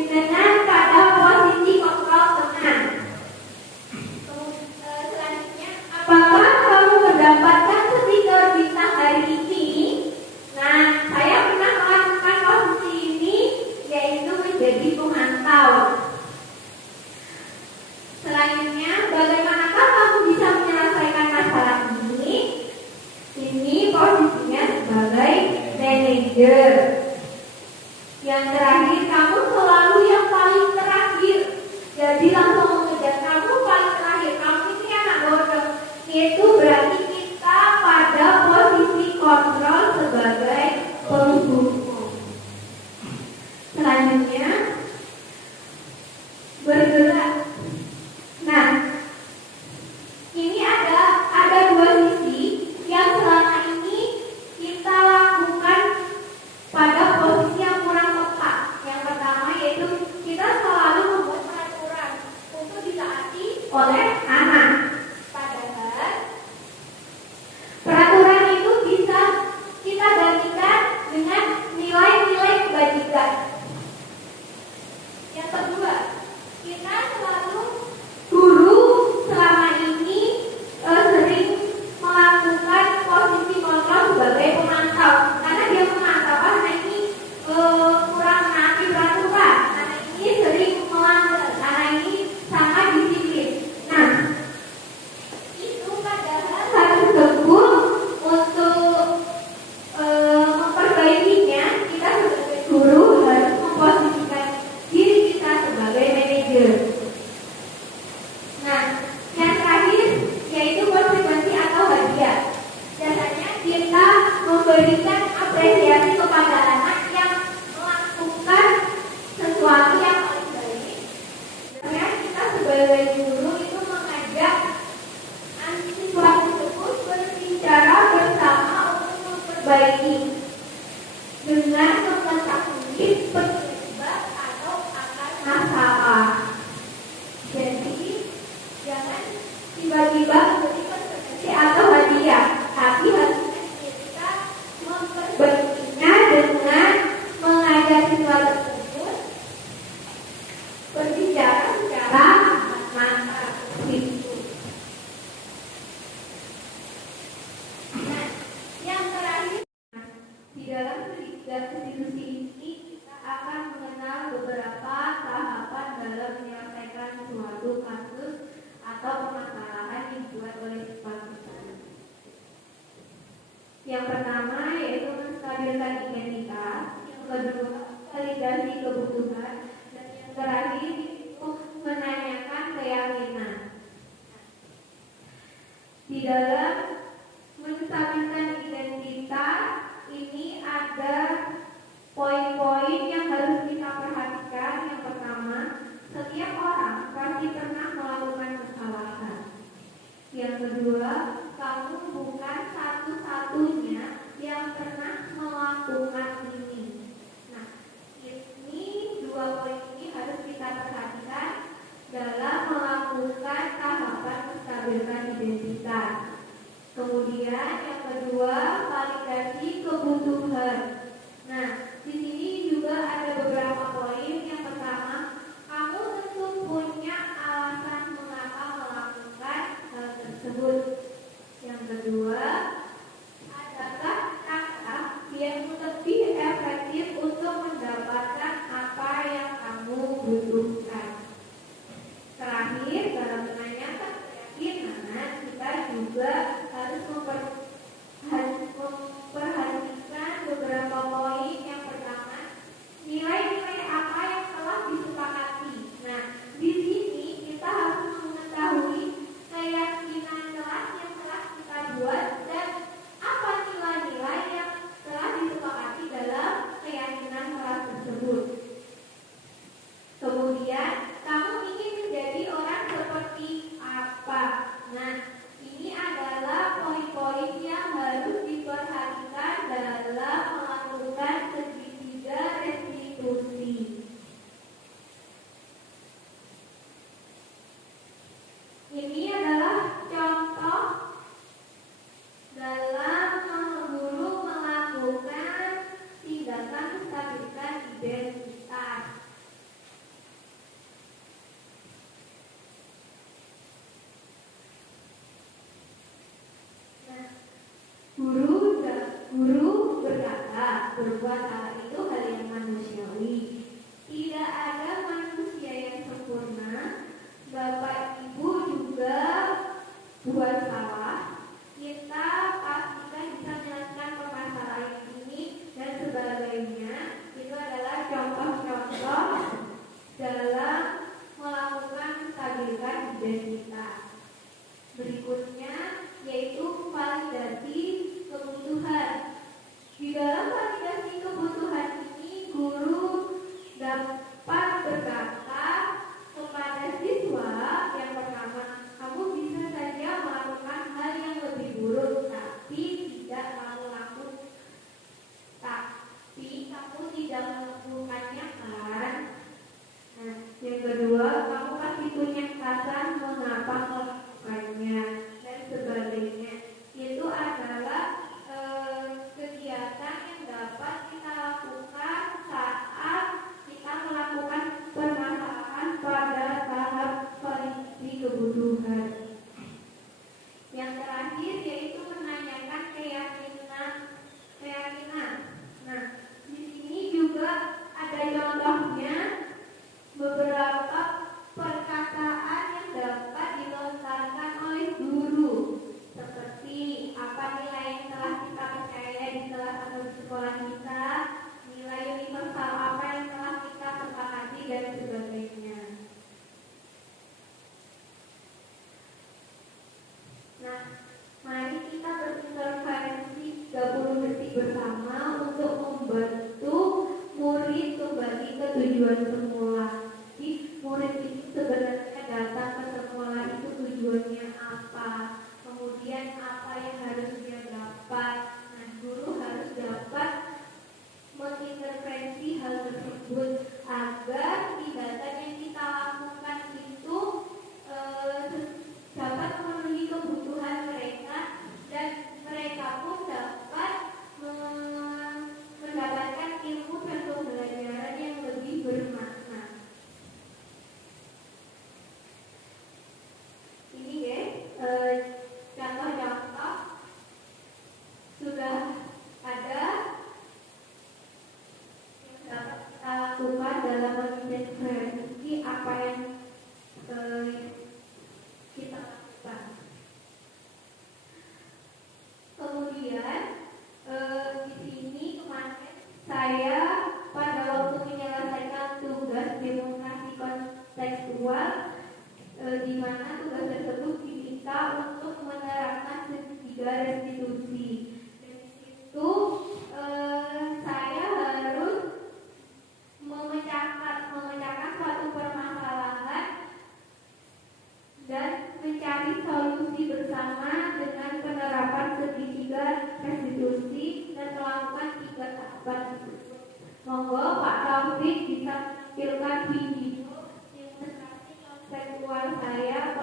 dengan pada posisi kontrol tenang. Selanjutnya, apakah kamu mendapatkan stiker bintang hari ini? Nah, saya pernah melakukan posisi ini, yaitu menjadi pemantau. Selanjutnya, bagaimanakah kamu bisa menyelesaikan masalah ini? Ini posisinya sebagai manajer. Yang terakhir, kamu selalu yang paling terakhir. Jadi langsung mengejar kamu paling terakhir. Kamu ini anak bodoh. Itu berarti kita pada posisi kontrol sebagai penghukum. Selanjutnya, bergerak. Nah, ini ada dua sisi yang selama ini kita lakukan pada posisi yang kurang tepat. Yang pertama yaitu kita selalu membuat peraturan untuk ditaati oleh anak. Padahal peraturan itu bisa kita bandingkan dengan nilai-nilai kebajikan. Yang kedua, kita selalu guru selama ini sering melakukan posisi kontrol sebagai pemantau, karena dia memantau anak ini kurang menaati peraturan, anak ini sering melanggar, anak ini sangat disiplin. Nah, itu padahal harus gembur untuk memperbaikinya. Kita sebagai guru harus memposisikan diri kita sebagai manajer. Nah, yang terakhir yaitu konsekuensi atau hadiah. Biasanya kita memberikan apresiasi kepada anak yang melakukan sesuatu yang paling baik. Karena kita sebagai guru itu mengajak siswa tersebut berbicara bersama untuk memperbaiki dengan mengetahui penyebab atau akar masalah. Jadi jangan tiba-tiba memberi konsekuensi atau hadiah, tapi harusnya kita memperbaikinya dengan mengajak siswa tersebut berbicara secara mantap. Nah, yang terakhir, melakukan tahapan menstabilkan identitas. Kemudian yang kedua, validasi kebutuhan. Nah, di sini juga ada beberapa poin. Yang pertama, kamu tentu punya alasan mengapa melakukan hal tersebut. Yang kedua, adakah cara yang lebih efektif untuk mendapatkan apa yang kamu butuhkan. Terakhir, dalam menanyakan keyakinan, kita juga harus memperhatikan beberapa poin. Yang pertama, nilai-nilai apa yang telah disepakati. Nah, di sini kita harus mengetahui keyakinan kelas yang telah kita buat dan apa nilai-nilai yang telah disepakati dalam keyakinan kelas tersebut. Kemudian, kamu ingin menjadi orang seperti apa? Nah, ini adalah poin-poin yang harus diperhatikan dalam melakukan segitiga restitusi. Ini adalah contoh dalam guru melakukan tindakan menstabilkan identitas. Nah, guru berkata, berbuat salah itu hal yang manusiawi. Tidak ada manusia yang sempurna. Bapak Ibu juga buat salah. Kita pastikan bisa menyelesaikan permasalahan ini dan sebagainya. Itu adalah contoh-contoh dalam melakukan menstabilkan identitas. Berikutnya yaitu validasi kebutuhan. Di dalam validasi kebutuhan ini, guru dapat berkata kepada siswa, yang pertama, kamu bisa saja melakukan hal yang lebih buruk, tapi kamu tidak melakukannya kan? Nah, yang kedua, kamu pasti punya alasan mengapa melakukannya dan sebagainya. Itu adalah kegiatan yang dapat kita lakukan saat kita melakukan permasalahan pada tahap validasi kebutuhan. Yang terakhir yaitu menanyakan keyakinan. Nah, di sini juga ada contohnya beberapa perkataan yang dapat dilontarkan oleh guru, seperti apa nilai yang telah kita percaya di kelas atau di sekolah kita, nilai universal apa yang telah kita sepakati dan sebagainya. Nah, mari kita berinterferensi 30 detik bersama untuk membantu murid kembali ke tujuan semula. Jadi murid ini sebenarnya datang ke sekolah itu tujuannya apa, kemudian apa yang harus dia dapat. Nah, guru harus dapat mengintervensi hal tersebut agar tindakan yang kita lakukan itu dapat memenuhi kebutuhan mereka dan mereka pun dapat mendapatkan ilmu dan pembelajaran yang lebih bermakna. Ini ya contoh-contoh sudah ada yang dapat kita lakukan dalam mengintervensi apa yang kita lakukan. Kemudian di sini kemarin saya pada waktu menyelesaikan tugas demonstrasi kontekstual, di mana tugas tersebut diminta untuk menerapkan segitiga restitusi. Dari situ saya harus memecahkan suatu permasalahan dan mencari solusi bersama dengan penerapan segitiga restitusi dan melakukan 3 tahapan tersebut. Monggo Pak Taufik bisa menampilkan video ilustrasi konseptual saya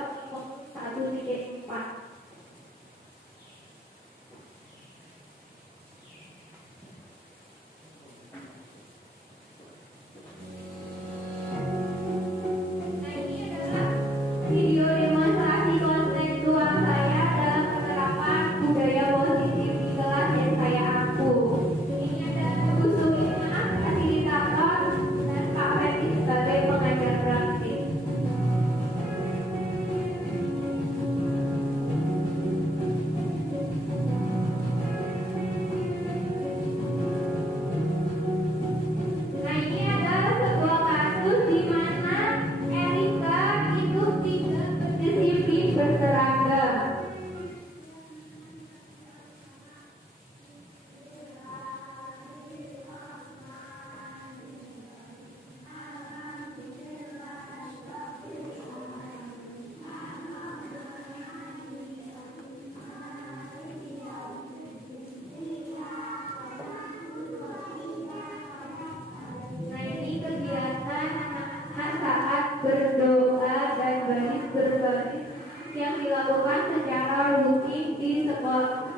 yang dilakukan secara rutin di sekolah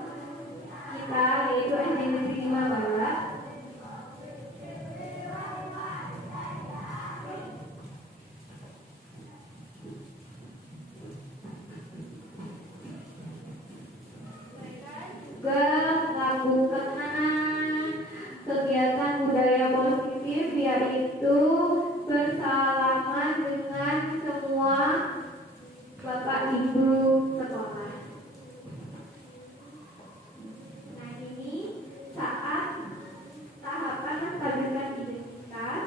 kita, yaitu SD Negeri 5 Balat. Juga melakukan kegiatan budaya positif, yaitu bersalaman dengan semua Bapak Ibu sekolah. Nah, ini saat tahapan menstabilkan identitas,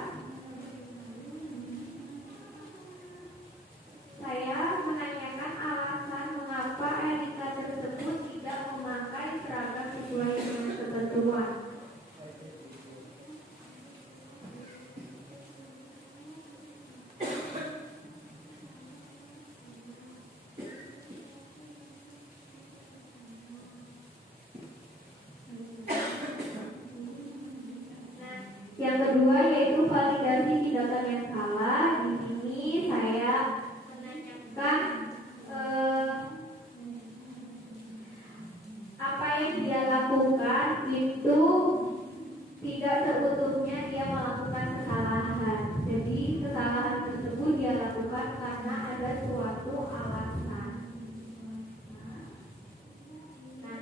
saya menanyakan alasan mengapa Erika tersebut tidak memakai seragam sesuai dengan ketentuan. Yang kedua yaitu validasi tindakan yang salah. Di sini saya menanyakan apa yang dia lakukan itu tidak seutuhnya dia melakukan kesalahan. Jadi kesalahan tersebut dia lakukan karena ada suatu alasan. Nah,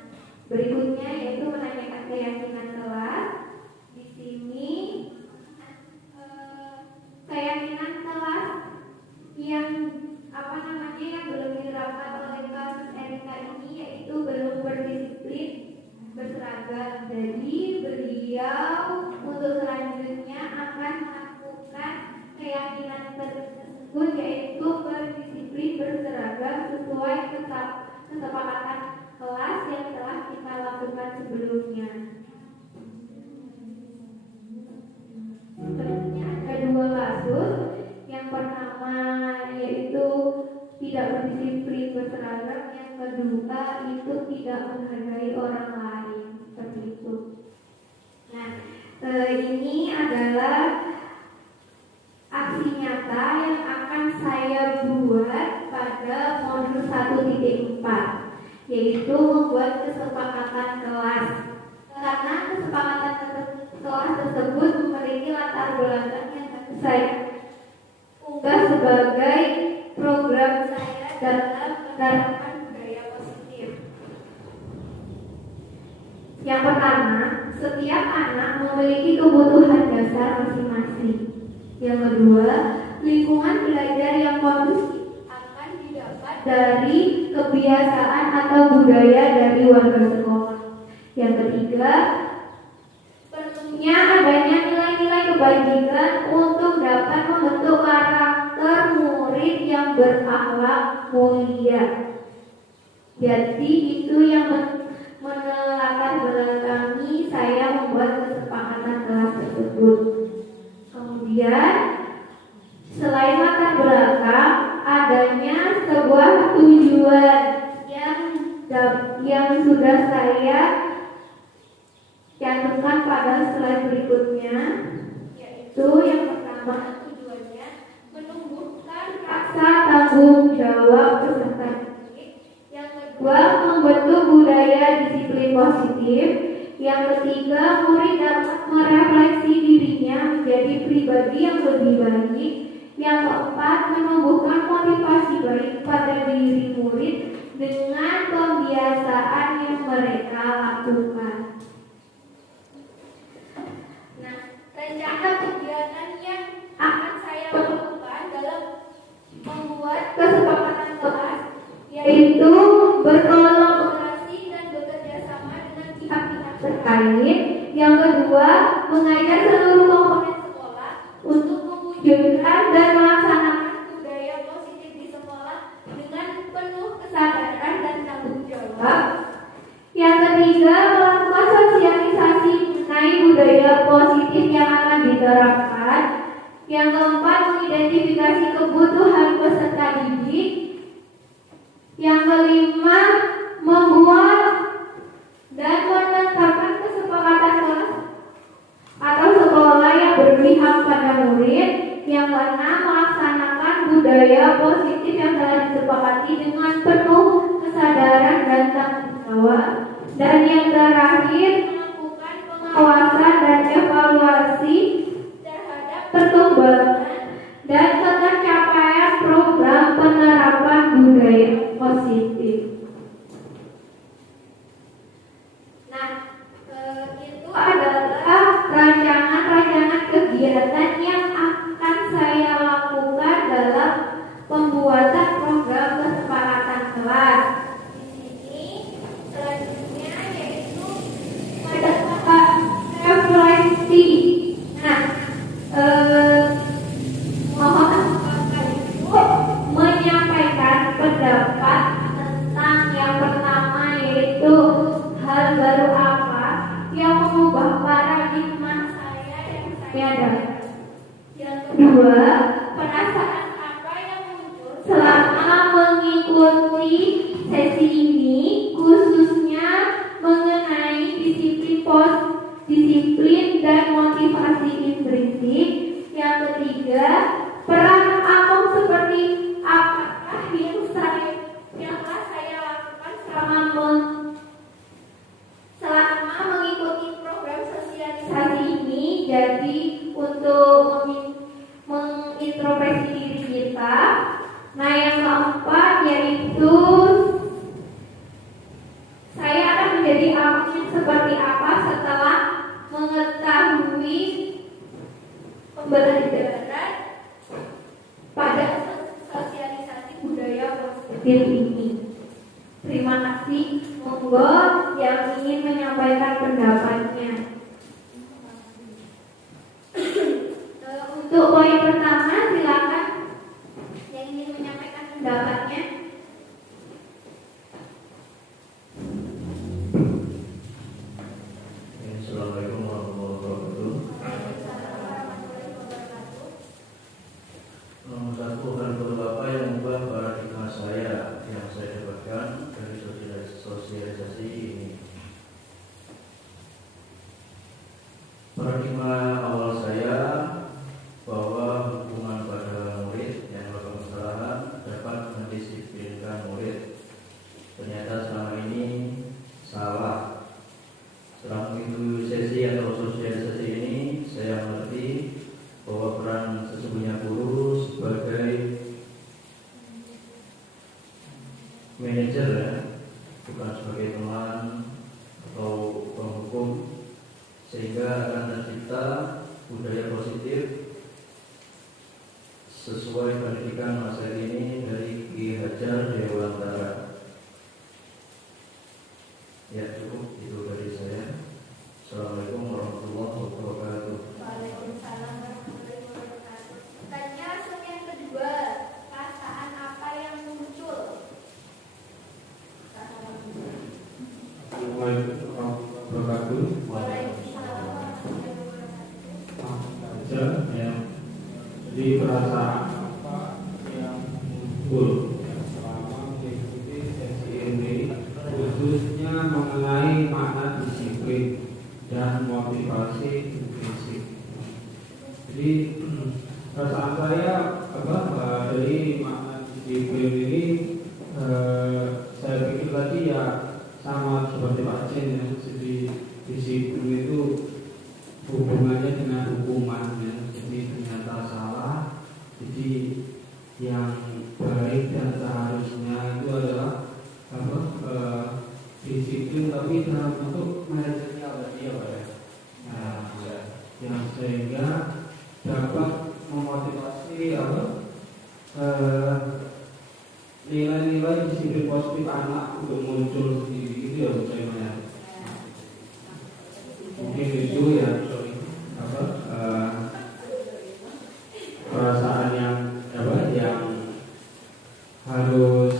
berikutnya yaitu menanyakan keyakinan kelas. Di sini keyakinan kelas yang yang belum diterapkan oleh kasus Erika ini yaitu belum berdisiplin berseragam. Jadi beliau untuk selanjutnya akan melakukan keyakinan tersebut yaitu berdisiplin berseragam sesuai kesepakatan kelas yang telah kita lakukan sebelumnya. Selanjutnya ada dua kasus. Yang pertama yaitu tidak berdisiplin berseragam, yang kedua itu tidak menghargai orang lain, seperti itu. Nah, ini adalah aksi nyata yang akan saya buat pada modul 1.4, yaitu membuat kesepakatan kelas. Karena kesepakatan kelas tersebut memiliki latar belakang yang saya unggah sebagai program saya dalam menerapkan budaya positif. Yang pertama, setiap anak memiliki kebutuhan dasar masing-masing. Yang kedua, lingkungan belajar yang kondusif akan didapat dari kebiasaan atau budaya dari warga sekolah. Yang ketiga, perlunya adanya nilai-nilai kebajikan untuk dapat membentuk karakter murid yang berakhlak mulia. Jadi itu yang melatar belakangi saya membuat kesepakatan kelas tersebut. Kemudian selain latar belakang, adanya sebuah tujuan yang sudah saya cantumkan pada slide berikutnya, yaitu yang pertama tujuannya menumbuhkan rasa tanggung jawab peserta didik, yang kedua membentuk budaya disiplin positif, yang ketiga murid dapat merefleksi dirinya menjadi pribadi yang lebih baik, yang keempat menumbuhkan motivasi baik pada diri murid dengan pembiasaan yang mereka lakukan. Nah, rencana kegiatan yang akan saya lakukan dalam membuat kesepakatan kelas yaitu berkolaborasi dan bekerja sama dengan pihak-pihak terkait. Yang kedua, mengajak seluruh komponen sekolah untuk mewujudkan dan melaksanakan budaya positif di sekolah dengan penuh kesadaran dan tanggung jawab. Yang ketiga, melakukan sosialisasi mengenai budaya positif yang akan diterapkan. Yang keempat, mengidentifikasi kebutuhan peserta didik. Yang kelima, membuat dan menetapkan kesepakatan kelas atau sekolah yang berpihak pada murid. Yang keenam, melaksanakan budaya positif yang telah disepakati ditepati dengan penuh kesadaran dan tanggung jawab. Dan yang terakhir, melakukan pengawasan dan evaluasi terhadap perkembangan dan pencapaian program penerapan budaya positif. Nah, itu adalah rancangan kegiatan yang akan saya lakukan dalam pembuatan program kesepakatan kelas. Di sini selanjutnya yaitu pada tahap refleksi. Nah, mohon Bapak Ibu menyampaikan pendapat tentang yang pertama, yaitu hal baru apa yang mengubah paradigma saya yang saya dapat. Yang kedua, perasaan apa yang muncul selama mengikuti sesi ini, khususnya mengenai disiplin dan motivasi intrinsik. Yang ketiga, peran Among seperti apakah yang telah saya lakukan selama mengikuti program sosialisasi ini. Jadi untuk mengintrospeksi diri kita. Nah, yang keempat yaitu saya akan menjadi Among yang seperti apa setelah mengetahui pembelajaran pada sosialisasi budaya positif ini. Terima kasih. Monggo yang ingin menyampaikan pendapatnya. Untuk poin pertama, silakan yang ingin menyampaikan pendapatnya. Assalamualaikum warahmatullahi wabarakatuh. Nomor satu, hal baru apa yang mengubah paradigma saya yang saya dapatkan dari sosialisasi ini. Paradigma awal saya bahwa hubungan pada murid yang melakukan kesalahan dapat mendisiplinkan murid. Ternyata selama ini salah. Setelah mengikuti sesi atau sosialisasi ini, saya mengerti bahwa peran sesungguhnya guru sebagai manajer, bukan sebagai teman atau penghukum, sehingga akan tercipta budaya positif sesuai pendidikan masa kini dari Ki Hajar Dewantara. Ya, cukup itu dari saya. Assalamualaikum warahmatullahi wabarakatuh. Waalaikumsalam warahmatullahi wabarakatuh. Tanya yang kedua, perasaan apa yang muncul? Assalamualaikum warahmatullahi wabarakatuh. Waalaikumsalam warahmatullahi wabarakatuh. Ya. Jadi perasaan apa yang muncul selama mengikuti sesi ini, khususnya mengenai makna disiplin dan motivasi intrinsik. Jadi perasaan saya dari makna disiplin ini, saya pikir tadi ya sama seperti Pak Jen ya. Jadi disiplin itu hubungannya dengan hukuman ya. Jadi ternyata salah. Jadi yang baik dan seharusnya itu adalah disiplin, tapi dalam bentuk manajerial tadi ya Pak ya. Nah, yang sehingga dapat memotivasi nilai-nilai disiplin positif anak untuk muncul sendiri itu ya Bu ya. Mungkin itu ya perasaan yang harus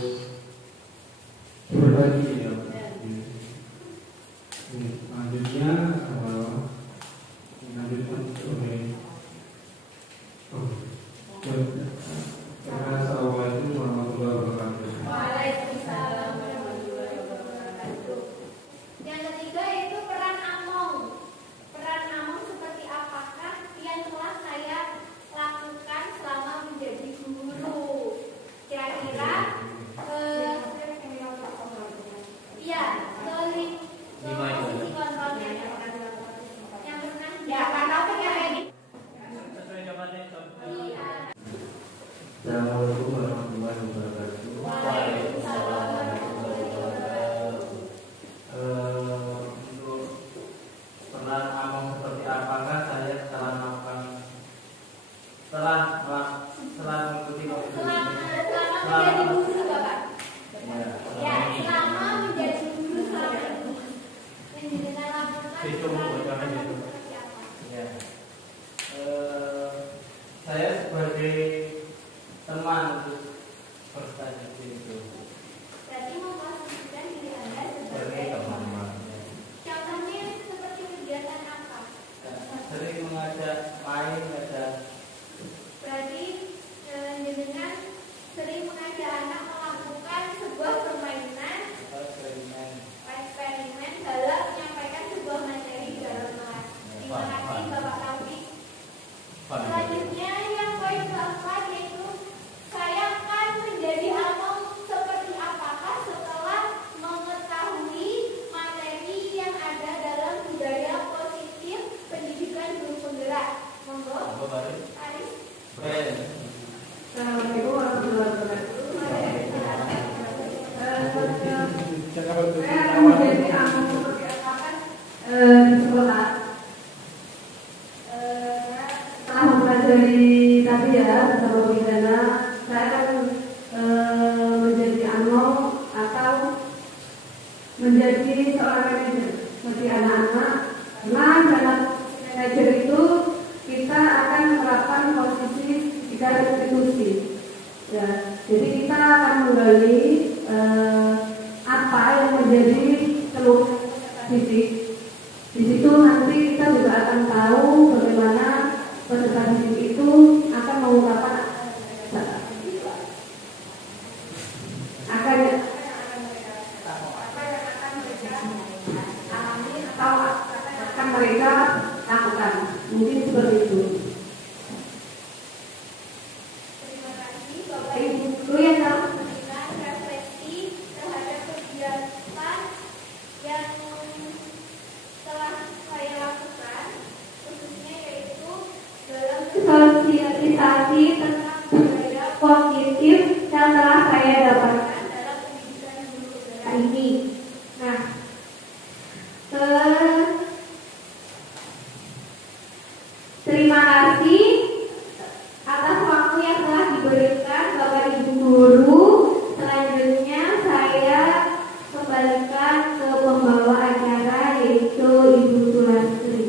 berbagi ya. Selanjutnya lanjutkan oleh Assalamualaikum warahmatullahi wabarakatuh. Waalaikumsalam warahmatullahi wabarakatuh. dari tadi ya bersama Widana, saya akan menjadi ano atau menjadi seorang manajer bagi anak-anak. Nah, dalam manajer itu kita akan menerapkan posisi 3 institusi. Ya, jadi kita akan menggali apa yang menjadi keluhan fisik. Di situ nanti kita juga akan tahu bagaimana peserta didik itu akan mengungkapkan akan mereka lakukan. Mungkin seperti itu. Terima kasih Bapak Ibu Guru yang telah memberikan refleksi terhadap kegiatan yang telah saya lakukan, khususnya yaitu dalam sosialisasi tentang budaya positif yang telah saya dapatkan dalam pendidikan guru negara ini. Nah, terima kasih atas waktu yang telah diberikan Bapak Ibu Guru. Selanjutnya saya kembalikan ke pembawa acara, yaitu Ibu Sulastri.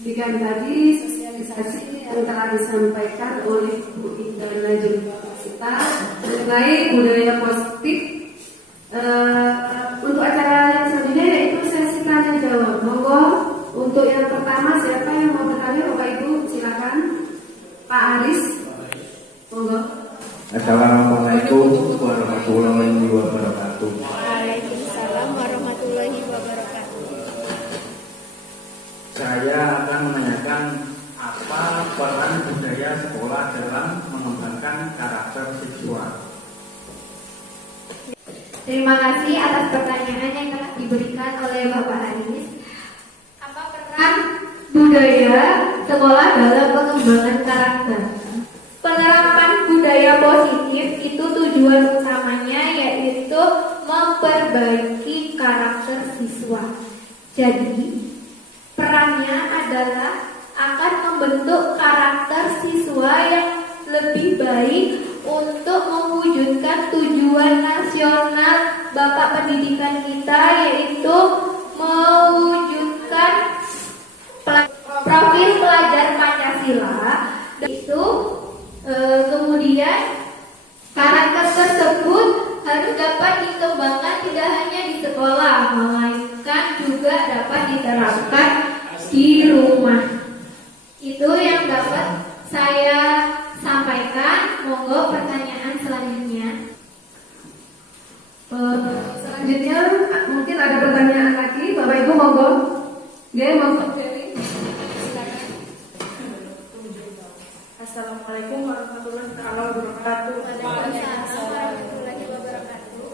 Demikian tadi sosialisasi yang telah disampaikan oleh Bu Indra kita mengenai budaya positif. Untuk acara yang selanjutnya yaitu sesi tanya jawab. Monggo untuk yang pertama siapa yang mau bertanya? Bapak Ibu silakan. Pak Aris. Monggo. Assalamualaikum warahmatullahi wabarakatuh. Waalaikumsalam warahmatullahi wabarakatuh. Saya akan menanyakan apa peran budaya sekolah dalam mengembangkan karakter siswa. Terima kasih atas pertanyaan yang telah diberikan oleh Bapak Haris. Apa peran budaya sekolah dalam pengembangan karakter? Penerapan budaya positif itu tujuan utamanya yaitu memperbaiki karakter siswa. Jadi, perannya adalah akan membentuk karakter siswa yang lebih baik untuk mewujudkan tujuan nasional Bapak Pendidikan kita, yaitu mewujudkan profil pelajar Pancasila. Itu kemudian karakter tersebut harus dapat dikembangkan tidak hanya di sekolah, melainkan juga dapat diterapkan di rumah. Itu yang dapat saya sampaikan. Monggo pertanyaan selanjutnya. Selanjutnya mungkin ada pertanyaan lagi. Bapak Ibu monggo. Monggo. Assalamualaikum warahmatullahi wabarakatuh. Waalaikumsalam warahmatullahi wabarakatuh.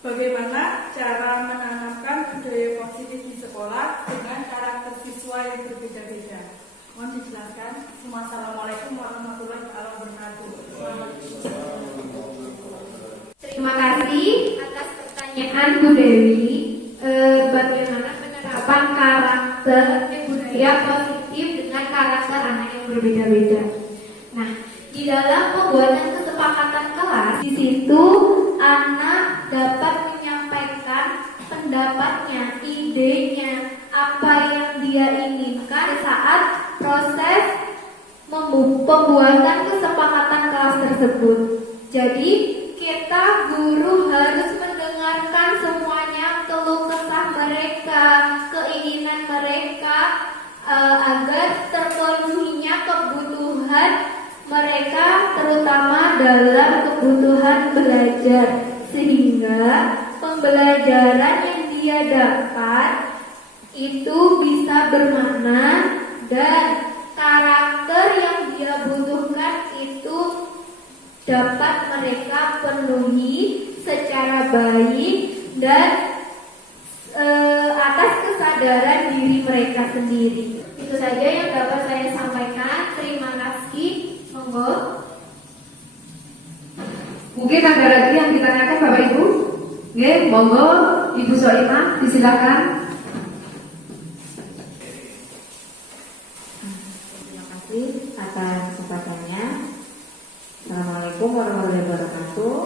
Bagaimana cara menanamkan budaya positif di sekolah dengan karakter siswa yang berbeda-beda? Mohon dijelaskan. Wassalamualaikum warahmatullahi wabarakatuh. Terima kasih atas pertanyaan Bu Dewi. Bagaimana penerapan karakter budaya positif dengan karakter anak yang berbeda-beda? Nah, di dalam pembuatan kesepakatan kelas, di situ anak dapat menyampaikan pendapatnya, idenya, apa yang dia inginkan saat proses pembuatan kesepakatan kelas tersebut. Jadi kita guru harus mendengarkan semuanya, keluh kesah mereka, keinginan mereka, agar terpenuhinya kebutuhan mereka, terutama dalam kebutuhan belajar, sehingga pembelajaran yang dia dapat itu bisa bermakna dan karakter yang dia butuhkan itu dapat mereka penuhi secara baik dan atas kesadaran diri mereka sendiri. Itu saja yang dapat saya sampaikan. Terima kasih. Monggo. Mungkin ada lagi yang ditanyakan Bapak Ibu? Monggo Ibu Soimah, disilakan. warahmatullahi wabarakatuh.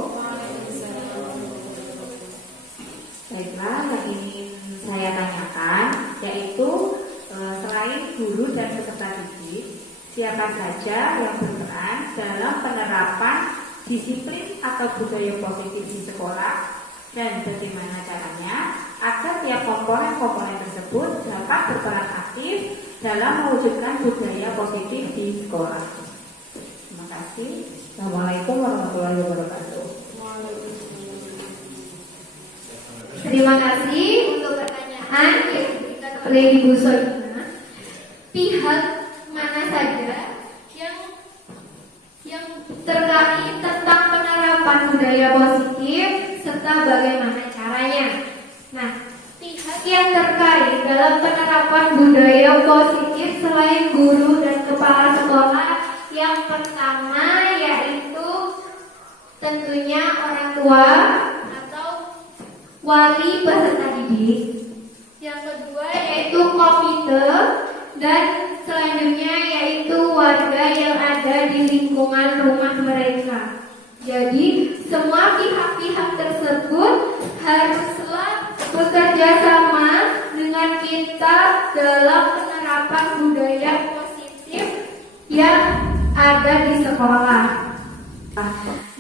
Baiklah, yang ingin saya tanyakan yaitu selain guru dan peserta didik, siapa saja yang berperan dalam penerapan disiplin atau budaya positif di sekolah, dan bagaimana caranya agar tiap komponen-komponen tersebut dapat berperan aktif dalam mewujudkan budaya positif di sekolah. Terima kasih. Assalamualaikum warahmatullahi wabarakatuh. Terima kasih untuk pertanyaan yang diberikan oleh Ibu Soina. Pihak mana saja yang terkait tentang penerapan budaya positif serta bagaimana caranya. Nah, pihak yang terkait dalam penerapan budaya positif selain guru dan kepala sekolah, yang pertama yaitu tentunya orang tua atau wali peserta didik. Yang kedua yaitu komite, dan selanjutnya yaitu warga yang ada di lingkungan rumah mereka. Jadi semua pihak-pihak tersebut haruslah bekerja sama dengan kita dalam penerapan budaya positif yang ada di sekolah.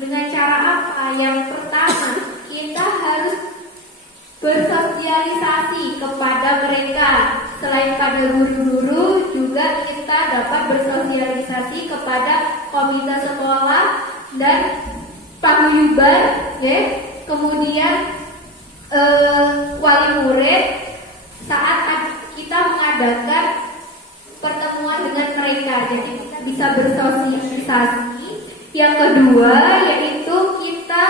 Dengan cara apa? Yang pertama, kita harus bersosialisasi kepada mereka. Selain pada guru-guru, juga kita dapat bersosialisasi kepada komite sekolah dan paguyuban, ya. Kemudian wali murid saat kita mengadakan pertemuan dengan mereka. Jadi kita bisa bersosialisasi. Yang kedua yaitu kita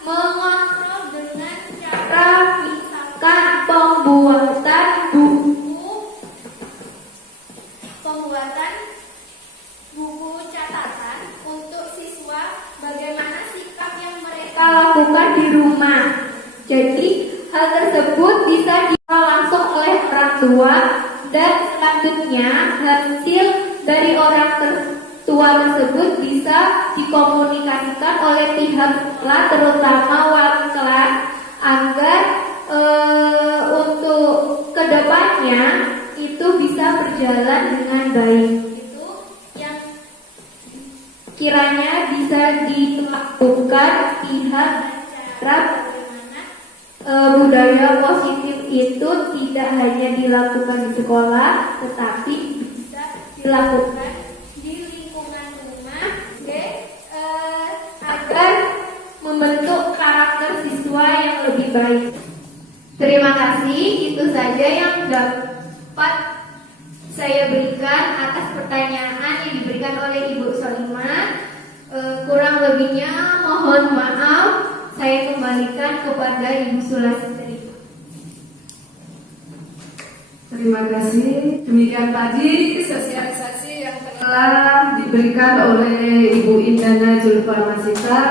mengontrol dengan cara misalkan pembuatan buku catatan untuk siswa, bagaimana sikap yang mereka lakukan di rumah. Jadi hal tersebut bisa langsung oleh orang tua, dan selanjutnya hasil dari orang tua tersebut bisa dikomunikasikan oleh pihak sekolah, terutama wali kelas, agar untuk kedepannya itu bisa berjalan dengan baik. Itu yang kiranya bisa dilakukan pihak cara bagaimana budaya positif itu tidak hanya dilakukan di sekolah, tetapi bisa dilakukan di lingkungan rumah, agar membentuk karakter siswa yang lebih baik. Terima kasih, itu saja yang dapat saya berikan atas pertanyaan yang diberikan oleh Ibu Soima. Kurang lebihnya mohon maaf, saya kembalikan kepada Ibu Sulastri. Terima kasih. Demikian tadi sosialisasi yang telah diberikan oleh Ibu Indana Julfarmasita.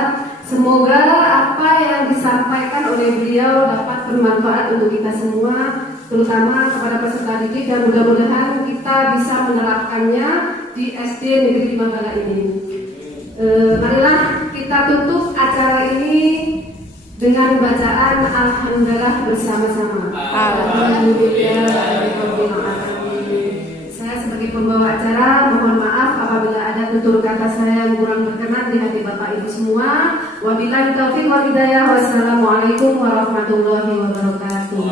Semoga apa yang disampaikan oleh beliau dapat bermanfaat untuk kita semua, terutama kepada peserta didik, dan mudah-mudahan kita bisa menerapkannya di SD Negeri 5 Bala ini. Marilah kita tutup acara ini dengan bacaan Alhamdulillah bersama-sama. Saya sebagai pembawa acara mohon maaf apabila ada tutur kata saya yang kurang berkenan di hati Bapak Ibu semua. Wabillahi taufiq wal hidayah. Wassalamualaikum warahmatullahi wabarakatuh.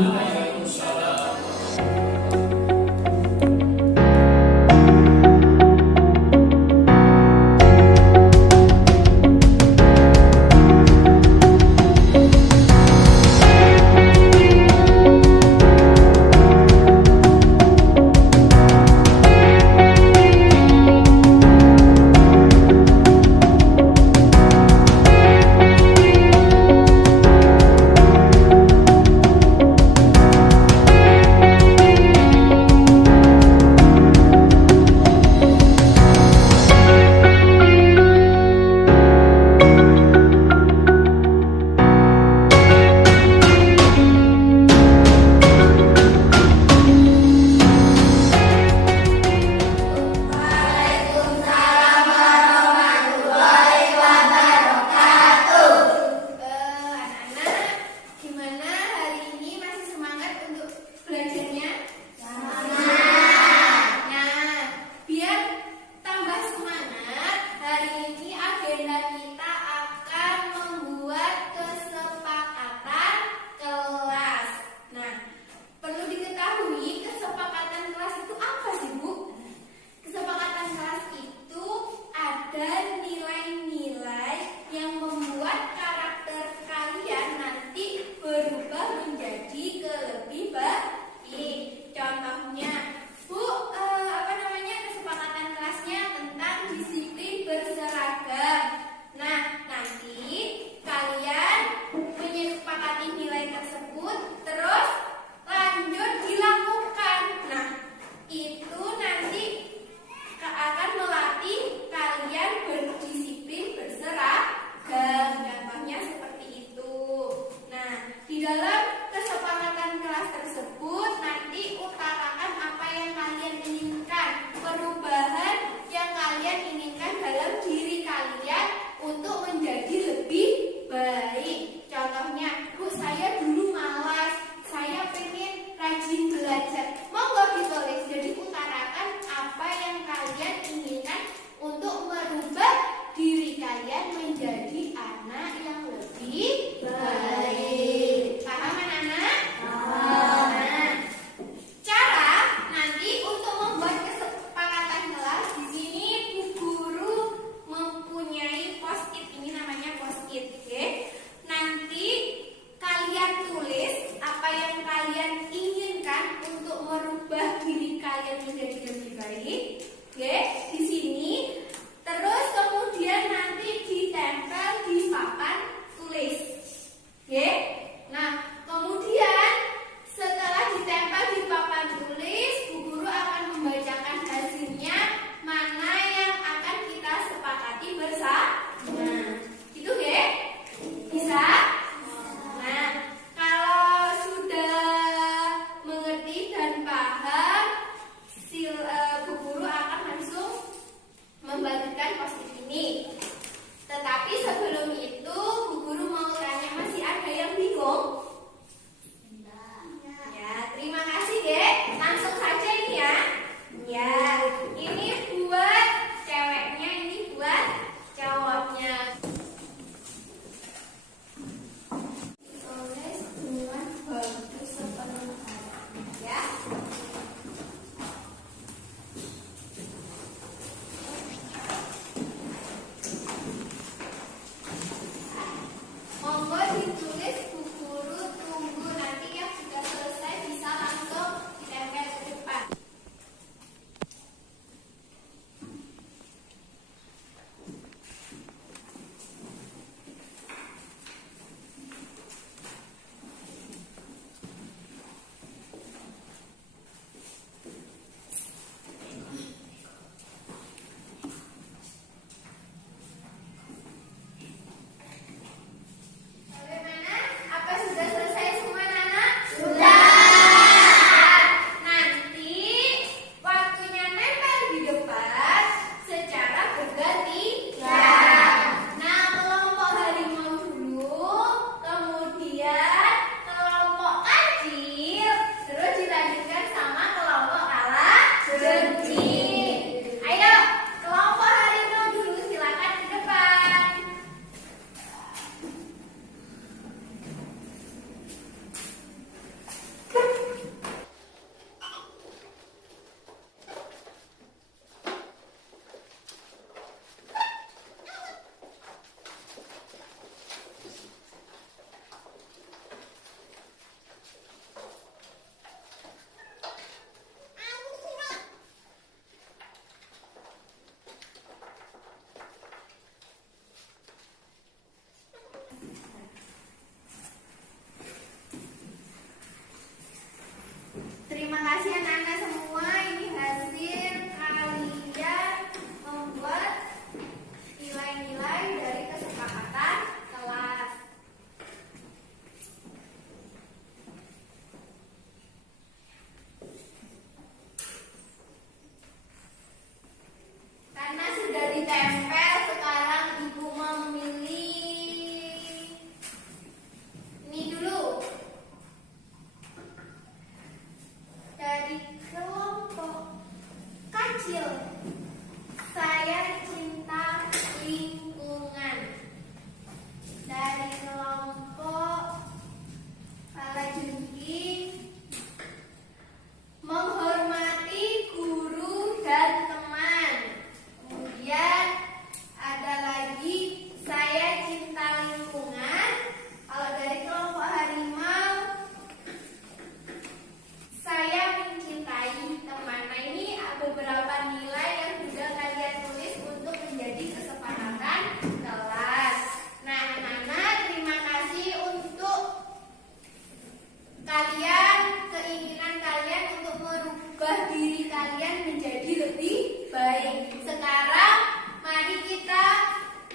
keinginan kalian untuk merubah diri kalian menjadi lebih baik. Sekarang mari kita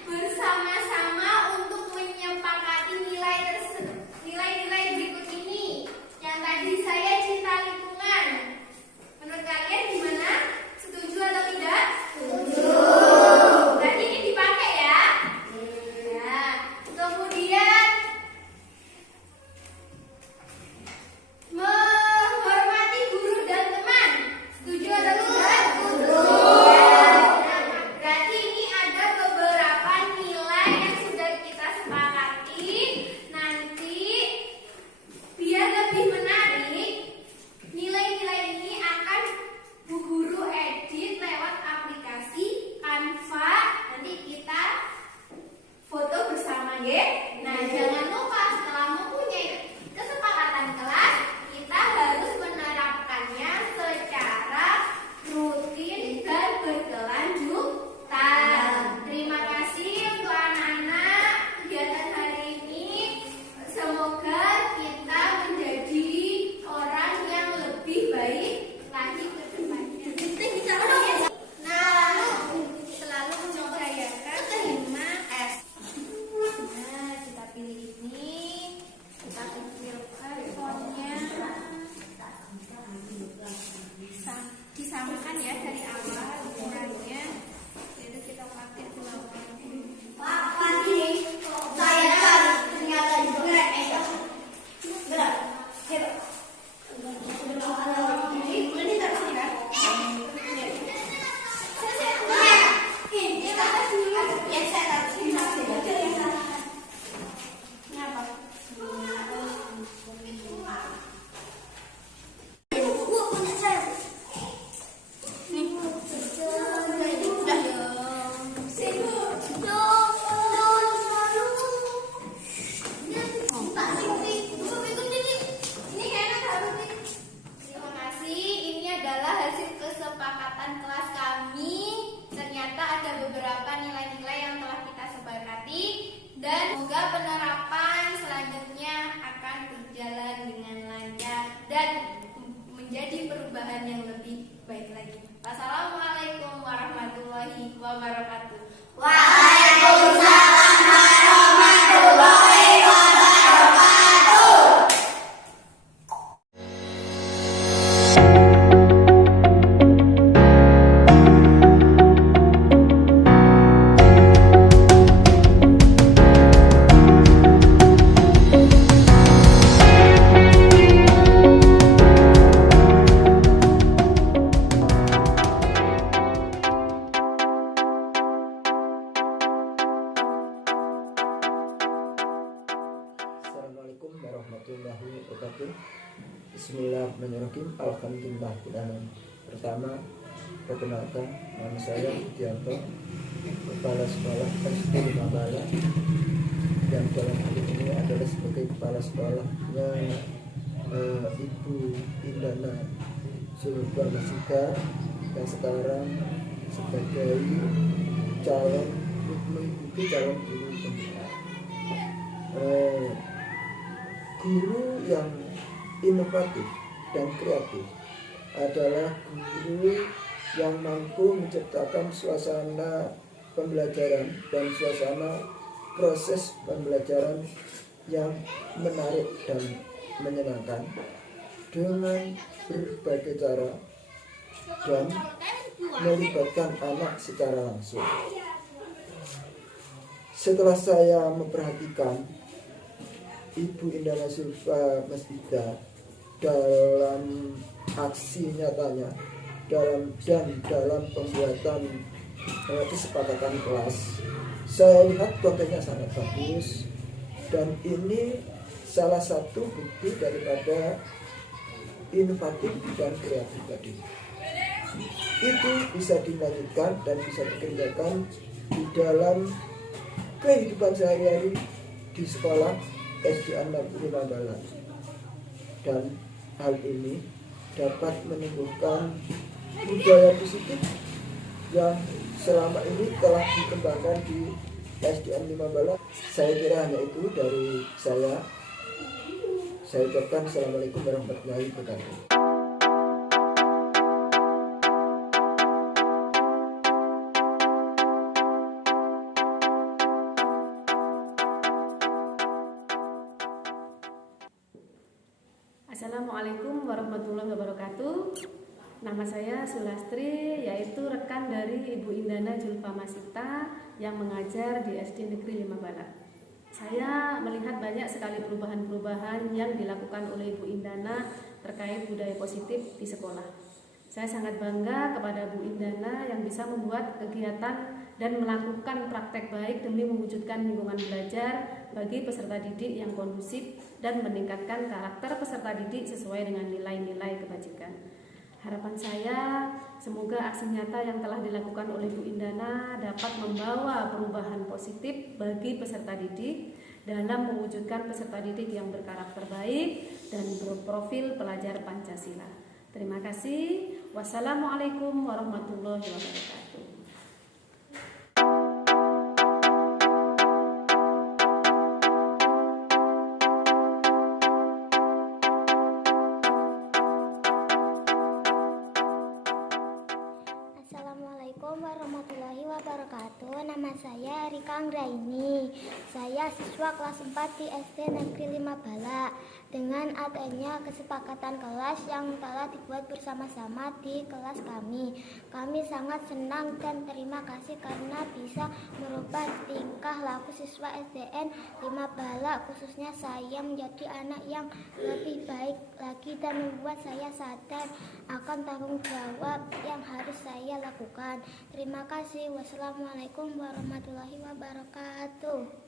bersama-sama untuk menyepakati nilai-nilai berikut ini. Yang tadi saya cinta lingkungan. Menurut kalian gimana? Setuju atau tidak? Setuju. Berarti ini dipakai ya? Nah, kemudian menghormati guru dan teman. Setuju atau tidak? Setuju. Berarti ini ada beberapa nilai yang sudah kita sepakati. Nanti biar lebih menarik, nilai-nilai ini akan Bu Guru edit lewat aplikasi Canva. Nanti kita foto bersama ya. Nah, jangan lupa setelah mempunyai kesepakatan kelas, kita harus menerapkannya secara rutin dan berkelanjutan. Terima kasih untuk anak-anak kegiatan hari ini. Semoga kita menjadi orang yang lebih baik lagi ke depannya. Nah, lalu selalu mempercayakan 5S. Nah, kita pilih ini, kita kecilkan fontnya, disamakan ya dari awal ukurannya, jadi kita pakai 8. Apa ini? Saya ternyata juga berat. Ini taruh sini kan? Ini taruh dulu. Ya, saya taruh sini. Ini apa? Terima kasih. Ini adalah hasil kesepakatan kelas kami. Ternyata ada beberapa nilai-nilai yang telah kita sepakati dan semoga penerapan selanjutnya akan berjalan dengan lancar dan menjadi perubahan yang lebih baik lagi. Wassalamualaikum warahmatullahi wabarakatuh. Waalaikumsalam warahmatullahi wabarakatuh. Assalamualaikum warahmatullahi wabarakatuh. Bismillahirrahmanirrahim. Alhamdulillah. Pertama, perkenalkan, nama saya Budianto, Kepala Sekolah SD Mambala, yang dalam hal ini adalah sebagai kepala sekolahnya Ibu Indana Sulba Masika, yang sekarang sebagai mengikuti calon guru pembina. Guru yang inovatif dan kreatif adalah guru yang mampu menciptakan suasana pembelajaran dan suasana proses pembelajaran yang menarik dan menyenangkan dengan berbagai cara dan melibatkan anak secara langsung. Setelah saya memperhatikan Ibu Indana Sulba Masika dalam aksi nyatanya dalam pembuatan kesepakatan kelas, saya lihat kontennya sangat bagus dan ini salah satu bukti daripada inovatif dan kreatif tadi. Itu bisa dilanjutkan dan bisa dikerjakan di dalam kehidupan sehari-hari di sekolah SD An-Nabwi Mambala, dan hal ini dapat menimbulkan budaya positif yang selama ini telah dikembangkan di SDN 5 Mambala. Saya kira hanya itu dari saya. Saya ucapkan Assalamualaikum warahmatullahi wabarakatuh. Assalamualaikum warahmatullahi wabarakatuh. Nama saya Sulastri, yaitu rekan dari Ibu Indana Julfa Masita yang mengajar di SD Negeri 5 Balat. Saya melihat banyak sekali perubahan-perubahan yang dilakukan oleh Ibu Indana terkait budaya positif di sekolah. Saya sangat bangga kepada Bu Indana yang bisa membuat kegiatan dan melakukan praktek baik demi mewujudkan lingkungan belajar bagi peserta didik yang kondusif dan meningkatkan karakter peserta didik sesuai dengan nilai-nilai kebajikan. Harapan saya semoga aksi nyata yang telah dilakukan oleh Bu Indana dapat membawa perubahan positif bagi peserta didik dalam mewujudkan peserta didik yang berkarakter baik dan berprofil pelajar Pancasila. Terima kasih. Wassalamualaikum warahmatullahi wabarakatuh. Assalamualaikum warahmatullahi wabarakatuh. Nama saya Rika Anggraini. Saya siswa kelas 4 di SD Negeri 5 Balak. Dengan adanya kesepakatan kelas yang telah dibuat bersama-sama di kelas kami sangat senang dan terima kasih karena bisa merubah tingkah laku siswa SDN 5 Balak, khususnya saya menjadi anak yang lebih baik lagi dan membuat saya sadar akan tanggung jawab yang harus saya lakukan. Terima kasih. Wassalamualaikum warahmatullahi wabarakatuh.